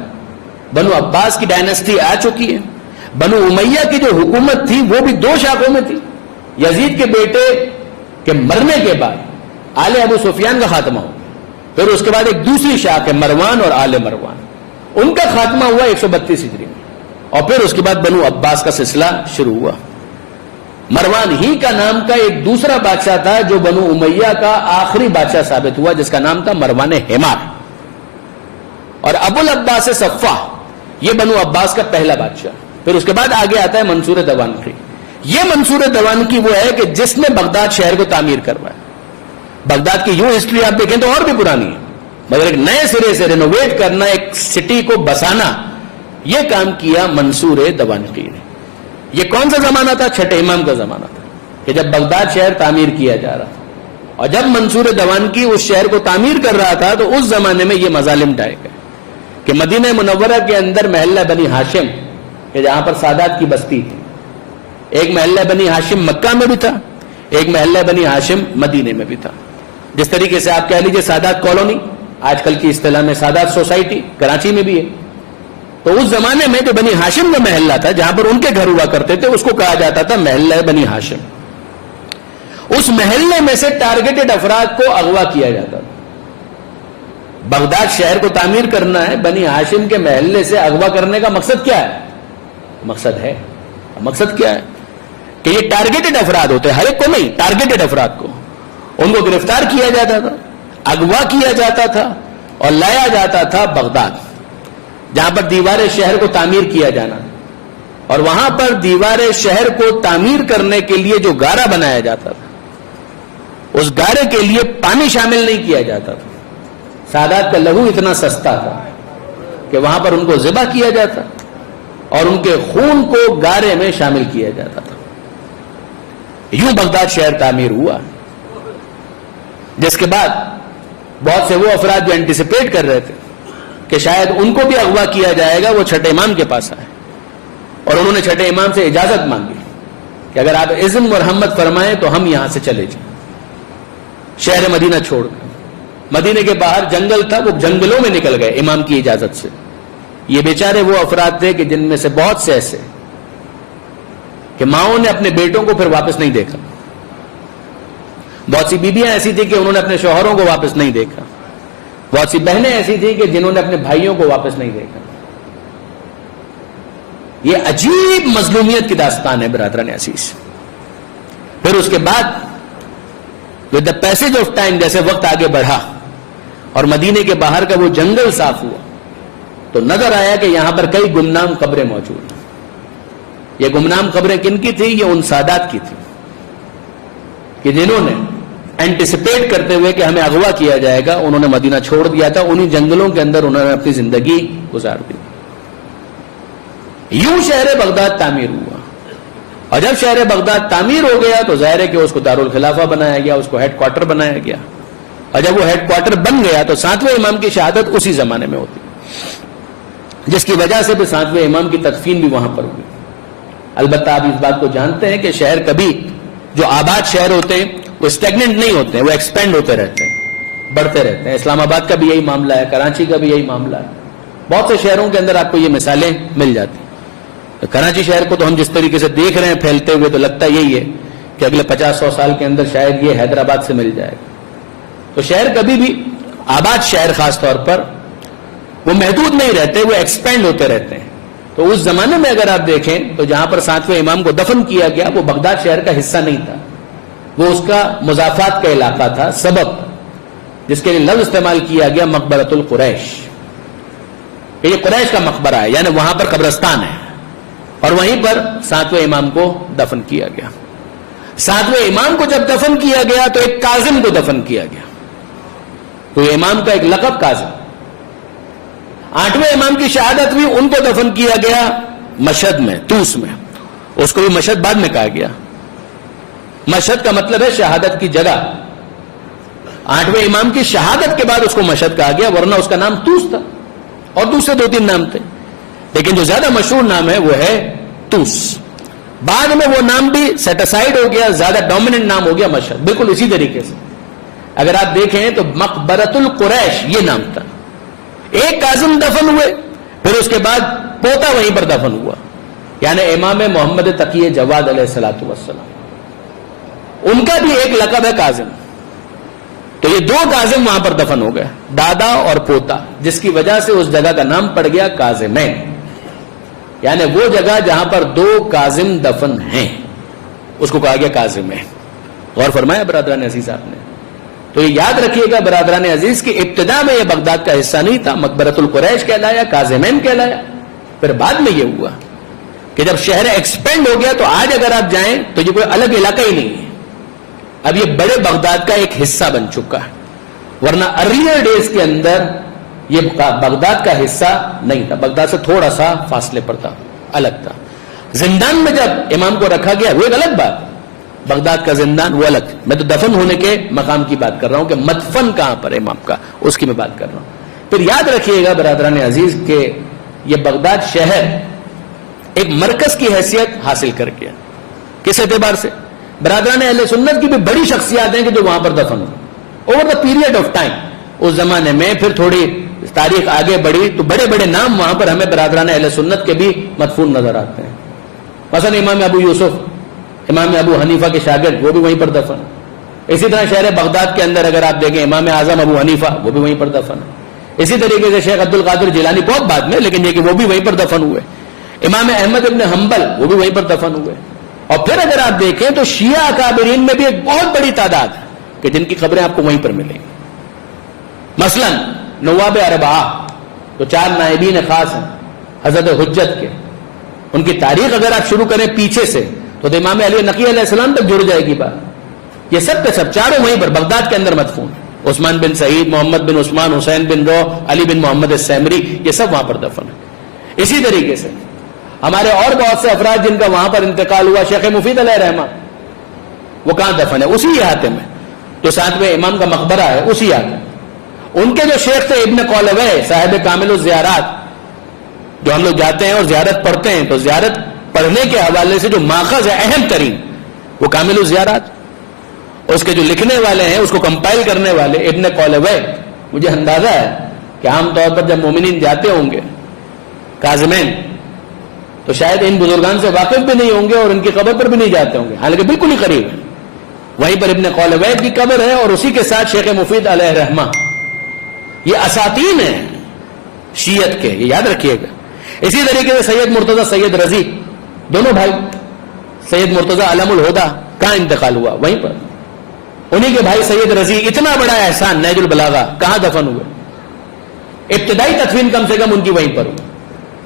بنو عباس کی ڈائنسٹی آ چکی ہے. بنو امیہ کی جو حکومت تھی وہ بھی 2 شاخوں میں تھی. یزید کے بیٹے کے مرنے کے بعد آل ابو سفیان کا خاتمہ ہوا، پھر اس کے بعد ایک دوسری شاخ ہے مروان اور آل مروان، ان کا خاتمہ ہوا 132 ہجری میں، اور پھر اس کے بعد بنو عباس کا سلسلہ شروع ہوا. مروان ہی کا نام کا ایک دوسرا بادشاہ تھا جو بنو امیہ کا آخری بادشاہ ثابت ہوا، جس کا نام تھا مروان حمار. اور ابو العباس صفہ یہ بنو عباس کا پہلا بادشاہ. پھر اس کے بعد آگے آتا ہے منصور دوانقی. یہ منصور دوانقی وہ ہے کہ جس نے بغداد شہر کو تعمیر کروایا. بغداد کی یوں ہسٹری آپ دیکھیں تو اور بھی پرانی ہے، مگر ایک نئے سرے سے رینوویٹ کرنا، ایک سٹی کو بسانا، یہ کام کیا منصور دوانقی نے. یہ کون سا زمانہ تھا؟ چھٹے امام کا زمانہ تھا. کہ جب بغداد شہر تعمیر کیا جا رہا تھا اور جب منصور دوانکی اس شہر کو تعمیر کر رہا تھا تو اس زمانے میں یہ مظالم ڈھائے گئے کہ مدینہ منورہ کے اندر محلہ بنی ہاشم کہ جہاں پر سادات کی بستی تھی، ایک محلہ بنی ہاشم مکہ میں بھی تھا، ایک محلہ بنی ہاشم مدینے میں بھی تھا. جس طریقے سے آپ کہہ لیجئے سادات کالونی، آج کل کی اصطلاح میں سادات سوسائٹی کراچی میں بھی ہے، تو اس زمانے میں جو بنی ہاشم کا محلہ تھا جہاں پر ان کے گھر ہوا کرتے تھے اس کو کہا جاتا تھا محلہ بنی ہاشم. اس محلے میں سے ٹارگیٹڈ افراد کو اغوا کیا جاتا تھا. بغداد شہر کو تعمیر کرنا ہے، بنی ہاشم کے محلے سے اغوا کرنے کا مقصد کیا ہے؟ مقصد کیا ہے کہ یہ ٹارگیٹڈ افراد ہوتے ہیں، ہر ایک کو نہیں، ٹارگیٹڈ افراد کو ان کو گرفتار کیا جاتا تھا، اغوا کیا جاتا تھا اور لایا جاتا تھا بغداد، جہاں پر دیوار شہر کو تعمیر کیا جانا، اور وہاں پر دیوار شہر کو تعمیر کرنے کے لیے جو گارا بنایا جاتا تھا اس گارے کے لیے پانی شامل نہیں کیا جاتا تھا. سادات کا لہو اتنا سستا تھا کہ وہاں پر ان کو ذبح کیا جاتا اور ان کے خون کو گارے میں شامل کیا جاتا تھا. یوں بغداد شہر تعمیر ہوا، جس کے بعد بہت سے وہ افراد جو اینٹیسپیٹ کر رہے تھے کہ شاید ان کو بھی اغوا کیا جائے گا، وہ چھٹے امام کے پاس آئے اور انہوں نے چھٹے امام سے اجازت مانگی کہ اگر آپ اذن مرحمت فرمائیں تو ہم یہاں سے چلے جائیں، شہر مدینہ چھوڑ کر. مدینہ کے باہر جنگل تھا، وہ جنگلوں میں نکل گئے امام کی اجازت سے. یہ بیچارے وہ افراد تھے کہ جن میں سے بہت سے ایسے کہ ماؤں نے اپنے بیٹوں کو پھر واپس نہیں دیکھا، بہت سی بیویاں ایسی تھیں کہ انہوں نے اپنے شوہروں کو واپس نہیں دیکھا، بہت سی بہنیں ایسی تھیں کہ جنہوں نے اپنے بھائیوں کو واپس نہیں دیکھا. یہ عجیب مظلومیت کی داستان ہے برادران عزیز. پھر اس کے بعد with the passage of time, جیسے وقت آگے بڑھا اور مدینے کے باہر کا وہ جنگل صاف ہوا تو نظر آیا کہ یہاں پر کئی گمنام قبریں موجود ہیں. یہ گمنام قبریں کن کی تھی؟ یہ ان سادات کی تھی کہ جنہوں نے اینٹیسپیٹ کرتے ہوئے کہ ہمیں اغوا کیا جائے گا انہوں نے مدینہ چھوڑ دیا تھا، انہی جنگلوں کے اندر انہوں نے اپنی زندگی گزار دی. یوں شہر بغداد تعمیر ہوا، اور جب شہر بغداد تعمیر ہو گیا تو ظاہر ہے کہ اس کو دارالخلافہ بنایا گیا، اس کو ہیڈ کوارٹر بنایا گیا، اور جب وہ ہیڈ کوارٹر بن گیا تو 7ویں امام کی شہادت اسی زمانے میں ہوتی، جس کی وجہ سے بھی 7ویں امام کی تدفین بھی وہاں پر ہوئی. البتہ آپ اس بات کو جانتے ہیں کہ شہر کبھی جو آباد شہر ہوتے ہیں وہ اسٹیگننٹ نہیں ہوتے ہیں، وہ ایکسپینڈ ہوتے رہتے ہیں، بڑھتے رہتے ہیں. اسلام آباد کا بھی یہی معاملہ ہے، کراچی کا بھی یہی معاملہ ہے، بہت سے شہروں کے اندر آپ کو یہ مثالیں مل جاتی ہیں. کراچی شہر کو تو ہم جس طریقے سے دیکھ رہے ہیں پھیلتے ہوئے تو لگتا یہی ہے کہ اگلے 50-100 سال کے اندر شاید یہ حیدرآباد سے مل جائے گا. تو شہر کبھی بھی، آباد شہر خاص طور پر، وہ محدود نہیں رہتے، وہ ایکسپینڈ ہوتے رہتے ہیں. تو اس زمانے میں اگر آپ دیکھیں تو جہاں پر 7ویں امام کو دفن کیا گیا وہ بغداد شہر کا حصہ نہیں تھا، وہ اس کا مضافات کا علاقہ تھا، سبب جس کے لیے لفظ استعمال کیا گیا مقبرۃ القریش، کہ یہ قریش کا مقبرہ ہے، یعنی وہاں پر قبرستان ہے، اور وہیں پر 7ویں امام کو دفن کیا گیا. 7ویں امام کو جب دفن کیا گیا تو ایک کاظم کو دفن کیا گیا، تو یہ امام کا ایک لقب کاظم. 8ویں امام کی شہادت بھی ان کو دفن کیا گیا مشہد میں، طوس میں، اس کو بھی مشہد بعد میں کہا گیا. مشہد کا مطلب ہے شہادت کی جگہ. 8ویں امام کی شہادت کے بعد اس کو مشہد کہا گیا، ورنہ اس کا نام طوس تھا، اور دوسرے 2-3 نام تھے، لیکن جو زیادہ مشہور نام ہے وہ ہے طوس. بعد میں وہ نام بھی سیٹ اسائڈ ہو گیا، زیادہ ڈومیننٹ نام ہو گیا مشہد. بالکل اسی طریقے سے اگر آپ دیکھیں تو مقبرۃ القریش یہ نام تھا. ایک کاظم دفن ہوئے، پھر اس کے بعد پوتا وہیں پر دفن ہوا، یعنی امام محمد تقی جواد علیہ الصلوۃ والسلام، ان کا بھی ایک لقب ہے کاظم. تو یہ 2 کاظم وہاں پر دفن ہو گئے، دادا اور پوتا، جس کی وجہ سے اس جگہ کا نام پڑ گیا کاظمین، یعنی وہ جگہ جہاں پر 2 کاظم دفن ہیں اس کو کہا گیا کاظمین. غور فرمایا برادران عزیز آپ نے. تو یہ یاد رکھیے گا برادران عزیز کی ابتدا میں یہ بغداد کا حصہ نہیں تھا، مقبرۃ القریش کہلایا، کاظمین کہلایا. پھر بعد میں یہ ہوا کہ جب شہر ایکسپینڈ ہو گیا تو آج اگر آپ جائیں تو یہ کوئی الگ علاقہ ہی نہیں ہے، اب یہ بڑے بغداد کا ایک حصہ بن چکا ہے، ورنہ ارلیئر ڈیز کے اندر یہ بغداد کا حصہ نہیں تھا، بغداد سے تھوڑا سا فاصلے پر تھا، الگ تھا. زندان میں جب امام کو رکھا گیا وہ ایک الگ بات، بغداد کا زندان وہ الگ. میں تو دفن ہونے کے مقام کی بات کر رہا ہوں کہ مدفن کہاں پر ہے امام کا, اس کی میں بات کر رہا ہوں. پھر یاد رکھیے گا برادران عزیز کہ یہ بغداد شہر ایک مرکز کی حیثیت حاصل کر گیا. کس اعتبار سے؟ برادران اہل سنت کی بھی بڑی شخصیات ہیں کہ جو وہاں پر دفن ہوئے over the period of time. اس زمانے میں پھر تھوڑی تاریخ آگے بڑھی تو بڑے بڑے نام وہاں پر ہمیں برادران اہل سنت کے بھی مدفون نظر آتے ہیں. مثلا امام ابو یوسف, امام ابو حنیفہ کے شاگرد, وہ بھی وہیں پر دفن. اسی طرح شہر بغداد کے اندر اگر آپ دیکھیں امام اعظم ابو حنیفہ, وہ بھی وہیں پر دفن. اسی طریقے سے شیخ عبد القادر جیلانی بہت بعد میں, لیکن یہ کہ وہ بھی وہیں پر دفن ہوئے. امام احمد ابن حنبل وہ بھی وہیں پر دفن ہوئے. اور پھر اگر آپ دیکھیں تو شیعہ اکابرین میں بھی ایک بہت بڑی تعداد ہے کہ جن کی خبریں آپ کو وہیں پر ملیں گی. مثلا نواب اربعہ تو 4 نائبین خاص ہیں حضرت حجت کے, ان کی تاریخ اگر آپ شروع کریں پیچھے سے تو امام علی نقی علیہ السلام تک جڑ جائے گی بات. یہ سب کے سب چاروں وہیں پر بغداد کے اندر مدفون. عثمان بن سعید, محمد بن عثمان, حسین بن رو, علی بن محمد السیمری, یہ سب وہاں پر دفن ہیں. اسی طریقے سے ہمارے اور بہت سے افراد جن کا وہاں پر انتقال ہوا, شیخ مفید علیہ رحمہ, وہ کہاں دفن ہے؟ اسی احاطے میں. تو ساتھ میں امام کا مقبرہ ہے اسی احاطے. ان کے جو شیخ تھے ابن قولوی صاحب کامل الزیارات, جو ہم لوگ جاتے ہیں اور زیارت پڑھتے ہیں, تو زیارت پڑھنے کے حوالے سے جو ماخذ ہے اہم ترین وہ کامل الزیارات. اس کے جو لکھنے والے ہیں, اس کو کمپائل کرنے والے ابن قولوی, مجھے اندازہ ہے کہ عام طور پر جب مومنین جاتے ہوں گے کاظمین تو شاید ان بزرگان سے واقف بھی نہیں ہوں گے اور ان کی قبر پر بھی نہیں جاتے ہوں گے, حالانکہ بالکل ہی قریب ہے. وہیں پر ابن قولوی کی قبر ہے اور اسی کے ساتھ شیخ مفید علیہ رحمہ. یہ اساطین ہیں شیعت کے, یہ یاد رکھیے گا. اسی طریقے سے سید مرتضی, سید رضی, دونوں بھائی. سید مرتضی علم الہدیٰ کہاں انتقال ہوا؟ وہیں پر. انہی کے بھائی سید رضی, اتنا بڑا احسان نہج البلاغہ, کہاں دفن ہوئے؟ ابتدائی تدفین کم سے کم ان کی وہیں پر ہوئی.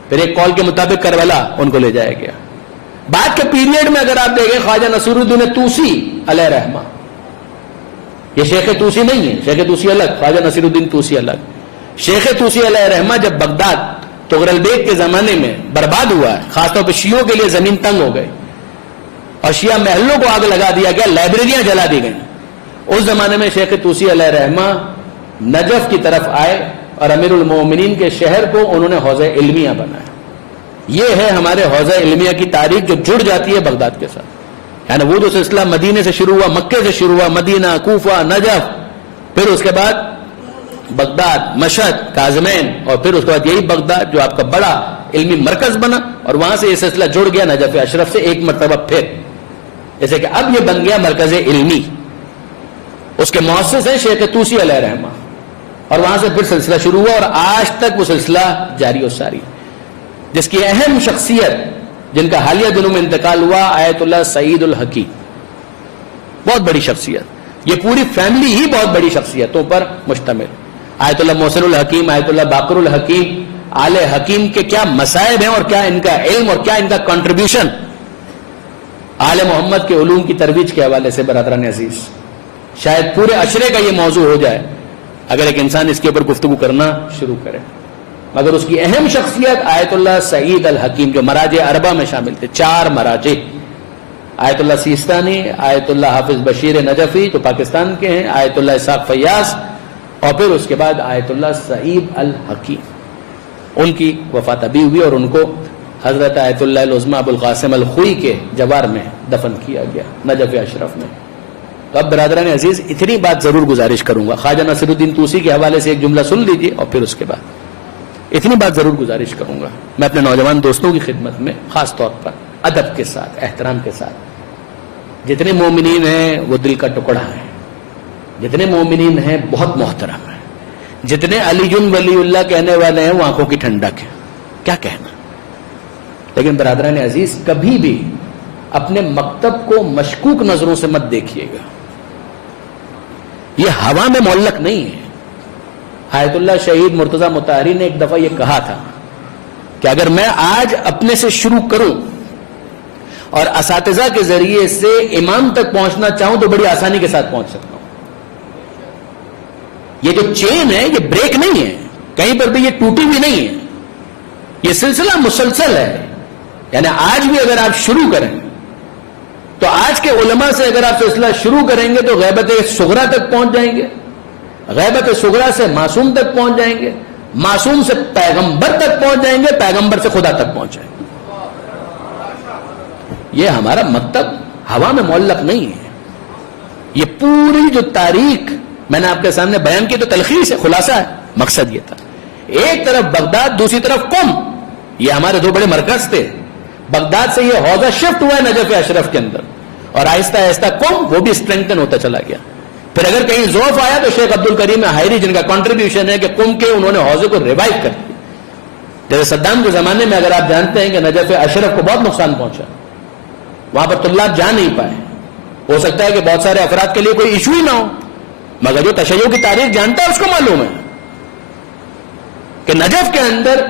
پھر ایک قول کے مطابق کربلا ان کو لے جایا گیا. بعد کے پیریڈ میں اگر آپ دیکھیں خواجہ نصیر الدین طوسی علیہ رحمہ, یہ شیخ طوسی نہیں ہے, شیخ طوسی الگ, خواجہ نصیر الدین طوسی الگ. شیخ طوسی علیہ رحمہ جب بغداد تغرل بیگ کے زمانے میں برباد ہوا ہے, خاص طور پہ شیعوں کے لیے زمین تنگ ہو گئی اور شیعہ محلوں کو آگ لگا دیا گیا, لائبریریاں جلا دی گئیں, اس زمانے میں شیخ طوسی علیہ رحمہ نجف کی طرف آئے اور امیر المومنین کے شہر کو انہوں نے حوضہ علمیہ بنایا. یہ ہے ہمارے حوضہ علمیہ کی تاریخ جو جڑ جاتی ہے بغداد کے ساتھ. یعنی وہ جو سلسلہ مدینے سے شروع ہوا, مکے سے شروع ہوا, مدینہ, کوفہ, نجف, پھر اس کے بعد بغداد, مشہد, کاظمین, اور پھر اس کے بعد یہی بغداد جو آپ کا بڑا علمی مرکز بنا, اور وہاں سے یہ سلسلہ جڑ گیا نجف اشرف سے ایک مرتبہ پھر, جیسے کہ اب یہ بن گیا مرکز علمی. اس کے مؤسس ہیں شیخ طوسی علیہ رحمہ, اور وہاں سے پھر سلسلہ شروع ہوا اور آج تک وہ سلسلہ جاری و ساری. جس کی اہم شخصیت جن کا حالیہ دنوں میں انتقال ہوا, آیت اللہ سعید الحکیم, بہت بڑی شخصیت. یہ پوری فیملی ہی بہت بڑی شخصیتوں پر مشتمل. آیت اللہ محسن الحکیم, آیت اللہ باقر الحکیم, آل حکیم کے کیا مصائب ہیں اور کیا ان کا علم اور کیا ان کا کنٹریبیوشن آل محمد کے علوم کی ترویج کے حوالے سے. برادران عزیز, شاید پورے عشرے کا یہ موضوع ہو جائے اگر ایک انسان اس کے اوپر گفتگو کرنا شروع کرے, مگر اس کی اہم شخصیت آیت اللہ سعید الحکیم جو مراجع اربع میں شامل تھے. 4 مراجع, آیت اللہ سیستانی, آیت اللہ حافظ بشیر نجفی جو پاکستان کے ہیں, آیت اللہ اسحاق فیاض, اور پھر اس کے بعد آیت اللہ سعید الحکیم. ان کی وفات ابھی ہوئی اور ان کو حضرت آیت اللہ العظمی ابو القاسم الخوئی کے جوار میں دفن کیا گیا نجف اشرف میں. تو اب برادران عزیز اتنی بات ضرور گزارش کروں گا, خواجہ نصیر الدین طوسی کے حوالے سے ایک جملہ سن لیجیے اور پھر اس کے بعد اتنی بات ضرور گزارش کروں گا. میں اپنے نوجوان دوستوں کی خدمت میں خاص طور پر ادب کے ساتھ, احترام کے ساتھ, جتنے مومنین ہیں وہ دل کا ٹکڑا ہیں, جتنے مومنین ہیں بہت محترم ہیں, جتنے علی جن ولی اللہ کہنے والے ہیں وہ آنکھوں کی ٹھنڈک ہے, کیا کہنا. لیکن برادران عزیز کبھی بھی اپنے مکتب کو مشکوک نظروں سے مت دیکھیے گا. یہ ہوا میں معلق نہیں ہے. آیت اللہ شہید مرتضی مطہری نے ایک دفعہ یہ کہا تھا کہ اگر میں آج اپنے سے شروع کروں اور اساتذہ کے ذریعے سے امام تک پہنچنا چاہوں تو بڑی آسانی کے ساتھ پہنچ سکتا ہوں. یہ جو چین ہے یہ بریک نہیں ہے, کہیں پر بھی یہ ٹوٹی بھی نہیں ہے, یہ سلسلہ مسلسل ہے. یعنی آج بھی اگر آپ شروع کریں تو آج کے علماء سے اگر آپ سلسلہ شروع کریں گے تو غیبت صغرا تک پہنچ جائیں گے، غیبت صغرا سے معصوم تک پہنچ جائیں گے، معصوم سے پیغمبر تک پہنچ جائیں گے، پیغمبر سے خدا تک پہنچ جائیں گے۔ یہ ہمارا مکتب ہوا میں معلق نہیں ہے، یہ پوری جو تاریخ میں نے آپ کے سامنے بیان کی تو تلخیص ہے، خلاصہ ہے، مقصد یہ تھا۔ ایک طرف بغداد، دوسری طرف قم، یہ ہمارے دو بڑے مرکز تھے۔ بغداد سے یہ حوزہ شفٹ ہوا ہے نجف اشرف کے اندر، اور آہستہ آہستہ قم وہ بھی اسٹرینتھن ہوتا چلا گیا۔ پھر اگر کہیں ضعف آیا تو شیخ عبد الکریم حائری جن کا کنٹریبیوشن ہے کہ قم کے انہوں نے حوزے کو ریوائو کر دیا۔ جیسے صدام کے زمانے میں اگر آپ جانتے ہیں کہ نجف اشرف کو بہت نقصان پہنچا، وہاں پر طلاب جا نہیں پائے، ہو سکتا ہے کہ بہت سارے افراد کے لیے کوئی ایشو ہی نہ ہو، مگر جو تشیع کی تاریخ جانتا ہے اس کو معلوم ہے کہ نجف کے اندر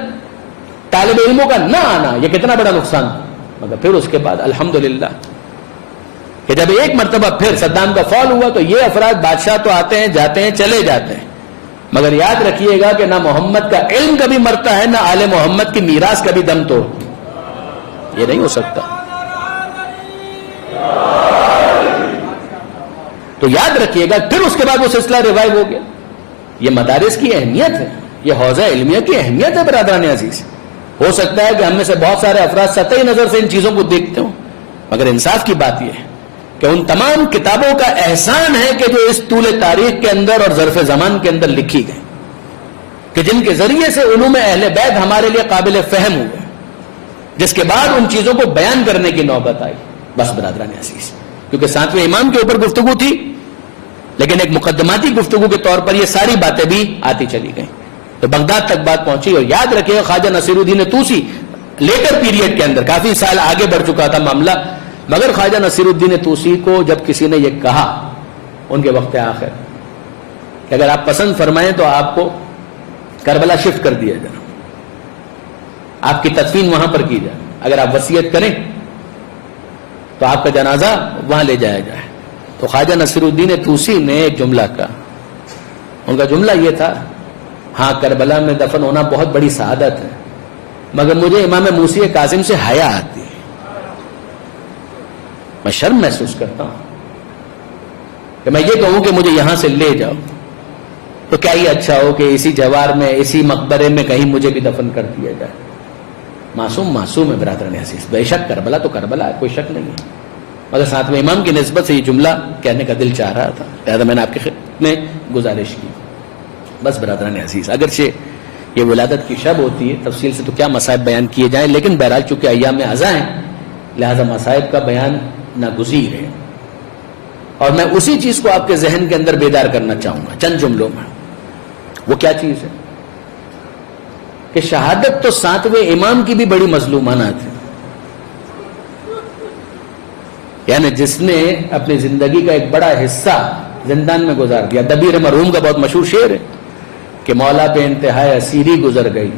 طالب علموں کا نہ آنا یہ کتنا بڑا نقصان تھا۔ مگر پھر اس کے بعد الحمدللہ کہ جب ایک مرتبہ پھر صدام کا فال ہوا تو یہ افراد، بادشاہ تو آتے ہیں جاتے ہیں چلے جاتے ہیں، مگر یاد رکھیے گا کہ نہ محمد کا علم کبھی مرتا ہے، نہ آل محمد کی میراث کبھی دم توڑتی، یہ نہیں ہو سکتا۔ تو یاد رکھیے گا پھر اس کے بعد وہ سلسلہ ریوائو ہو گیا۔ یہ مدارس کی اہمیت ہے، یہ حوزہ علمیہ کی اہمیت ہے برادران عزیز۔ ہو سکتا ہے کہ ہم میں سے بہت سارے افراد سطحی نظر سے ان چیزوں کو دیکھتے ہوں، مگر انصاف کی بات یہ ہے کہ ان تمام کتابوں کا احسان ہے کہ جو اس طول تاریخ کے اندر اور ظرف زمان کے اندر لکھی گئی، کہ جن کے ذریعے سے علوم اہل بیت ہمارے لیے قابل فہم ہوئے، جس کے بعد ان چیزوں کو بیان کرنے کی نوبت آئی۔ بس برادران عزیز، کیونکہ ساتویں امام کے اوپر گفتگو تھی، لیکن ایک مقدماتی گفتگو کے طور پر یہ ساری باتیں بھی آتی چلی گئیں، تو بغداد تک بات پہنچی۔ اور یاد رکھیے خواجہ نصیر الدین طوسی لیٹر پیریڈ کے اندر، کافی سال آگے بڑھ چکا تھا معاملہ، مگر خواجہ نصیر الدین طوسی کو جب کسی نے یہ کہا ان کے وقت آخر کہ اگر آپ پسند فرمائیں تو آپ کو کربلا شفٹ کر دیا جائے، آپ کی تدفین وہاں پر کی جائے، اگر آپ وصیت کریں تو آپ کا جنازہ وہاں لے جایا جائے۔ تو خواجہ نصیر الدین طوسی نے ایک جملہ کہا، ان کا جملہ یہ تھا، ہاں کربلا میں دفن ہونا بہت بڑی سعادت ہے، مگر مجھے امام موسی کاظم سے حیا آتی ہے، میں شرم محسوس کرتا ہوں کہ میں یہ کہوں کہ مجھے یہاں سے لے جاؤ، تو کیا یہ اچھا ہو کہ اسی جوار میں، اسی مقبرے میں کہیں مجھے بھی دفن کر دیا جائے۔ معصوم معصوم ہے برادران عزیز، بے شک کربلا تو کربلا ہے، کوئی شک نہیں ہے، مگر ساتویں امام کی نسبت سے یہ جملہ کہنے کا دل چاہ رہا تھا، لہذا میں نے آپ کے خدمت میں گزارش کی۔ بس برادران عزیز، اگرچہ یہ ولادت کی شب ہوتی ہے، تفصیل سے تو کیا مصائب بیان کیے جائیں، لیکن بہرحال چونکہ ایام عزا ہیں لہذا مصائب کا بیان ناگزیر ہے، اور میں اسی چیز کو آپ کے ذہن کے اندر بیدار کرنا چاہوں گا چند جملوں میں۔ وہ کیا چیز ہے کہ شہادت تو ساتویں امام کی بھی بڑی مظلومانہ تھی، یعنی جس نے اپنی زندگی کا ایک بڑا حصہ زندان میں گزار دیا۔ دبیر مرحوم کا بہت مشہور شعر ہے کہ مولا پہ انتہائی اسیری گزر گئی،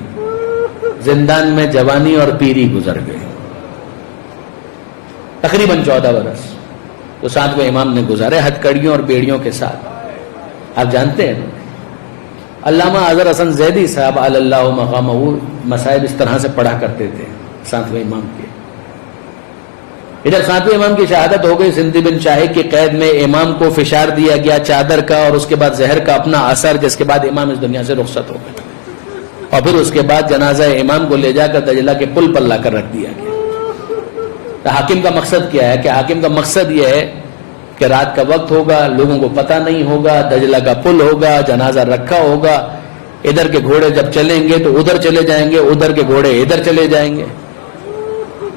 زندان میں جوانی اور پیری گزر گئی، تقریباً 14 برس تو ساتویں امام نے گزارے ہتھ کڑیوں اور بیڑیوں کے ساتھ۔ آپ جانتے ہیں علامہ اظہر حسن زیدی صاحب علی اللہ مقامہ مصائب اس طرح سے پڑھا کرتے تھے ساتویں امام کے۔ ادھر ساتویں امام کی شہادت ہو گئی، زندی بن شاہد کی قید میں امام کو فشار دیا گیا چادر کا، اور اس کے بعد زہر کا اپنا اثر، جس کے بعد امام اس دنیا سے رخصت ہو گئے، اور پھر اس کے بعد جنازہ امام کو لے جا کر دجلہ کے پل پر لا کر رکھ دیا گیا۔ تو حاکم کا مقصد کیا ہے کہ حاکم کا مقصد یہ ہے کہ رات کا وقت ہوگا، لوگوں کو پتہ نہیں ہوگا، دجلہ کا پل ہوگا، جنازہ رکھا ہوگا، ادھر کے گھوڑے جب چلیں گے تو ادھر چلے جائیں گے، ادھر کے گھوڑے ادھر چلے جائیں گے،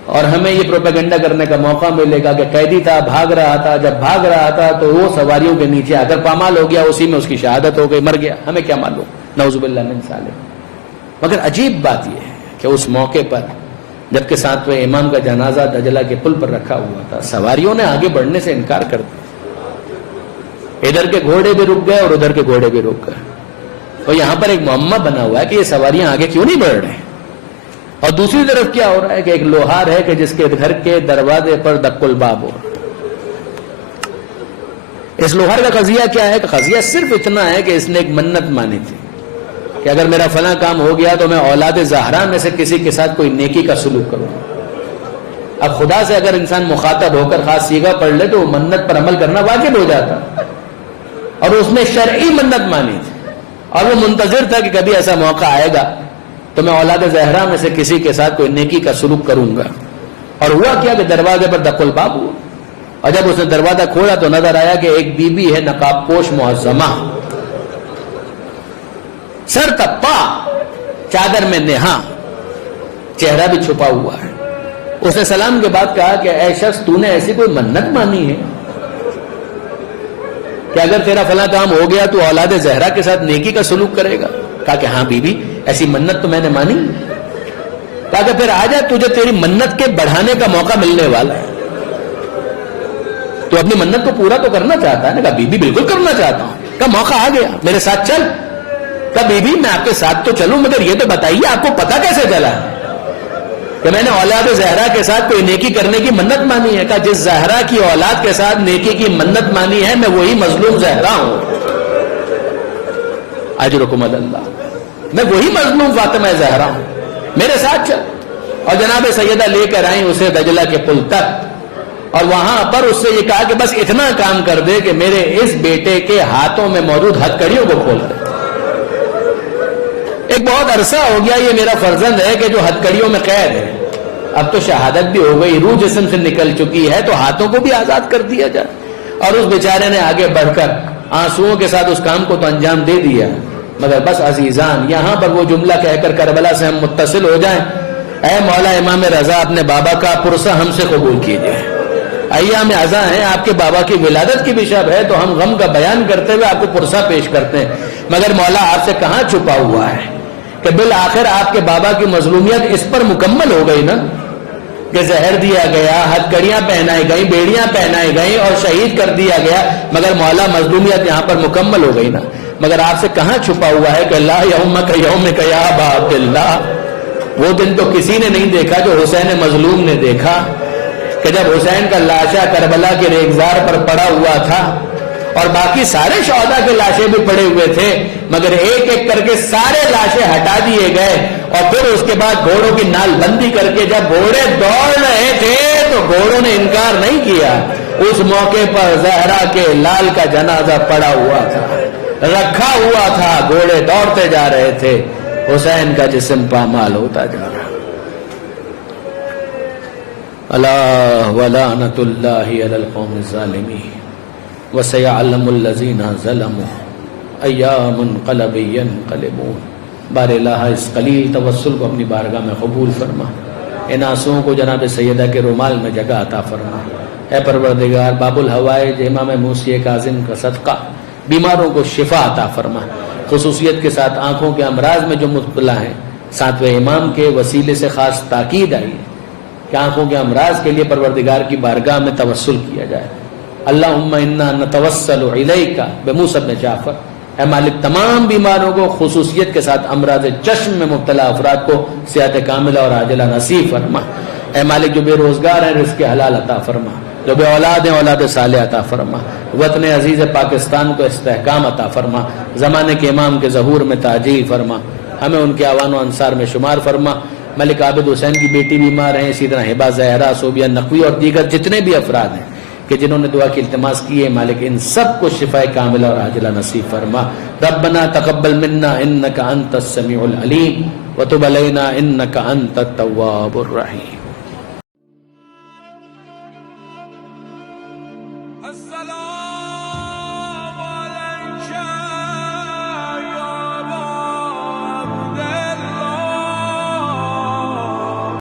اور ہمیں یہ پروپیگنڈا کرنے کا موقع ملے گا کہ قیدی تھا، بھاگ رہا تھا، جب بھاگ رہا تھا تو وہ سواریوں کے نیچے اگر پامال ہو گیا، اسی میں اس کی شہادت ہو گئی، مر گیا، ہمیں کیا معلوم، نعوذ باللہ من ذالک۔ مگر عجیب بات یہ ہے کہ اس موقع پر جبکہ ساتویں امام کا جنازہ دجلہ کے پل پر رکھا ہوا تھا، سواریوں نے آگے بڑھنے سے انکار کر دیا، ادھر کے گھوڑے بھی رک گئے اور ادھر کے گھوڑے بھی رک گئے، اور یہاں پر ایک معمہ بنا ہوا ہے کہ یہ سواریاں آگے کیوں نہیں بڑھ رہے، اور دوسری طرف کیا ہو رہا ہے کہ ایک لوہار ہے کہ جس کے گھر کے دروازے پر دق الباب ہو۔ اس لوہار کا قضیہ کیا ہے کہ قضیہ صرف اتنا ہے کہ اس نے ایک منت مانی تھی کہ اگر میرا فلاں کام ہو گیا تو میں اولاد زہرا میں سے کسی کے ساتھ کوئی نیکی کا سلوک کروں، اب خدا سے اگر انسان مخاطب ہو کر خاص سیغہ پڑھ لے تو وہ منت پر عمل کرنا واجب ہو جاتا، اور اس نے شرعی منت مانی تھی، اور وہ منتظر تھا کہ کبھی ایسا موقع آئے گا تو میں اولاد زہرا میں سے کسی کے ساتھ کوئی نیکی کا سلوک کروں گا۔ اور ہوا کیا کہ دروازے پر دق الباب ہوا، اور جب اس نے دروازہ کھولا تو نظر آیا کہ ایک بی بی ہے نقاب پوش معظمہ، سر تپا، چادر میں نہا، چہرہ بھی چھپا ہوا ہے۔ اس نے سلام کے بعد کہا کہ اے شخص، تو نے ایسی کوئی منت مانی ہے کہ اگر تیرا فلاں کام ہو گیا تو اولاد زہرا کے ساتھ نیکی کا سلوک کرے گا؟ کہا کہ ہاں بی بی، ایسی منت تو میں نے مانی۔ کہا کہ پھر آ جا، تجھے تیری منت کے بڑھانے کا موقع ملنے والا ہے، تو اپنی منت کو پورا تو کرنا چاہتا ہے نا؟ کہا بی بی بالکل کرنا چاہتا ہوں۔ کہا موقع آ گیا، میرے ساتھ چل۔ کہا بی بی میں آپ کے ساتھ تو چلوں، مگر یہ تو بتائیے آپ کو پتا کیسے چلا کہ میں نے اولاد زہرا کے ساتھ کوئی نیکی کرنے کی منت مانی ہے؟ کہا جس زہرا کی اولاد کے ساتھ نیکی کی منت مانی ہے میں وہی مظلوم زہرا ہوں، اجرکم علی اللہ، میں وہی مظلوم فاطمہ زہرا ہوں، میرے ساتھ چل۔ اور جناب سیدہ لے کر آئیں اسے دجلہ کے پل تک، اور وہاں پر اس سے یہ کہا کہ بس اتنا کام کر دے کہ میرے اس بیٹے کے ہاتھوں میں موجود ہتھکڑیوں کو کھول دے۔ ایک بہت عرصہ ہو گیا یہ میرا فرزند ہے کہ جو ہتھکڑیوں میں قید ہے، اب تو شہادت بھی ہو گئی، روح جسم سے نکل چکی ہے، تو ہاتھوں کو بھی آزاد کر دیا جائے۔ اور اس بیچارے نے آگے بڑھ کر آنسوؤں کے ساتھ اس کام کو تو انجام دے دیا، مگر بس عزیزان یہاں پر وہ جملہ کہہ کر کربلا سے ہم متصل ہو جائیں، اے مولا امام رضا اپنے بابا کا پرسہ ہم سے قبول کیجئے۔ ایام ازاں ہیں، آپ کے بابا کی ولادت کی بھی شب ہے، تو ہم غم کا بیان کرتے ہوئے آپ کو پرسہ پیش کرتے ہیں، مگر مولا آپ سے کہاں چھپا ہوا ہے کہ بالآخر آپ کے بابا کی مظلومیت اس پر مکمل ہو گئی نا، کہ زہر دیا گیا، ہتھکڑیاں پہنائی گئیں، بیڑیاں پہنائی گئیں اور شہید کر دیا گیا، مگر مولا مظلومیت یہاں پر مکمل ہو گئی نا، مگر آپ سے کہاں چھپا ہوا ہے کہ لا یومک یومک یا ابا عبداللہ، وہ دن تو کسی نے نہیں دیکھا جو حسین مظلوم نے دیکھا، کہ جب حسین کا لاشا کربلا کے ریگزار پر پڑا ہوا تھا اور باقی سارے شہداء کے لاشیں بھی پڑے ہوئے تھے، مگر ایک ایک کر کے سارے لاشیں ہٹا دیے گئے، اور پھر اس کے بعد گھوڑوں کی نال بندی کر کے جب گھوڑے دوڑ رہے تھے تو گھوڑوں نے انکار نہیں کیا، اس موقع پر زہرا کے لال کا جنازہ پڑا ہوا تھا، رکھا ہوا تھا، گھوڑے دوڑتے جا رہے تھے، حسین کا جسم پامال ہوتا جا رہا۔ اللہ ولعنۃ اللہ علی القوم الظالمین وسيعلم الذين ظلموا ایام منقلب ينقلبون۔ بار الہ اس قلیل توسل کو اپنی بارگاہ میں قبول فرما، ان آنسوؤں کو جناب سیدہ کے رومال میں جگہ عطا فرما۔ اے پروردگار، باب الحوائج امام موسی کاظم کا صدقہ بیماروں کو شفا عطا فرما، خصوصیت کے ساتھ آنکھوں کے امراض میں جو مبتلا ہیں، ساتویں امام کے وسیلے سے خاص تاکید آئی کہ آنکھوں کے امراض کے لیے پروردگار کی بارگاہ میں توسل کیا جائے۔ اللہم انا نتوسل الیک بموسی بن جعفر، اے مالک تمام بیماروں کو خصوصیت کے ساتھ امراض چشم میں مبتلا افراد کو صحت کاملہ اور عاجلہ نصیب فرما۔ اے مالک جو بے روزگار ہیں رزق حلال عطا فرما، جو بے اولاد ہیں اولاد صالح عطا فرما، وطن عزیز پاکستان کو استحکام عطا فرما، زمانے کے امام کے ظہور میں تعجیل فرما، ہمیں ان کے اعوان و انصار میں شمار فرما۔ ملک عابد حسین کی بیٹی بیمار ہیں، اسی طرح ہبہ زہرا، صوبیہ نقوی اور دیگر جتنے بھی افراد ہیں کہ جنہوں نے دعا کی التماس کی ہے، مالک ان سب کو شفاء کاملہ اور عاجلہ نصیب فرما۔ ربنا تقبل منا انک انت السمیع العلیم وتب علینا انک انت التواب الرحیم۔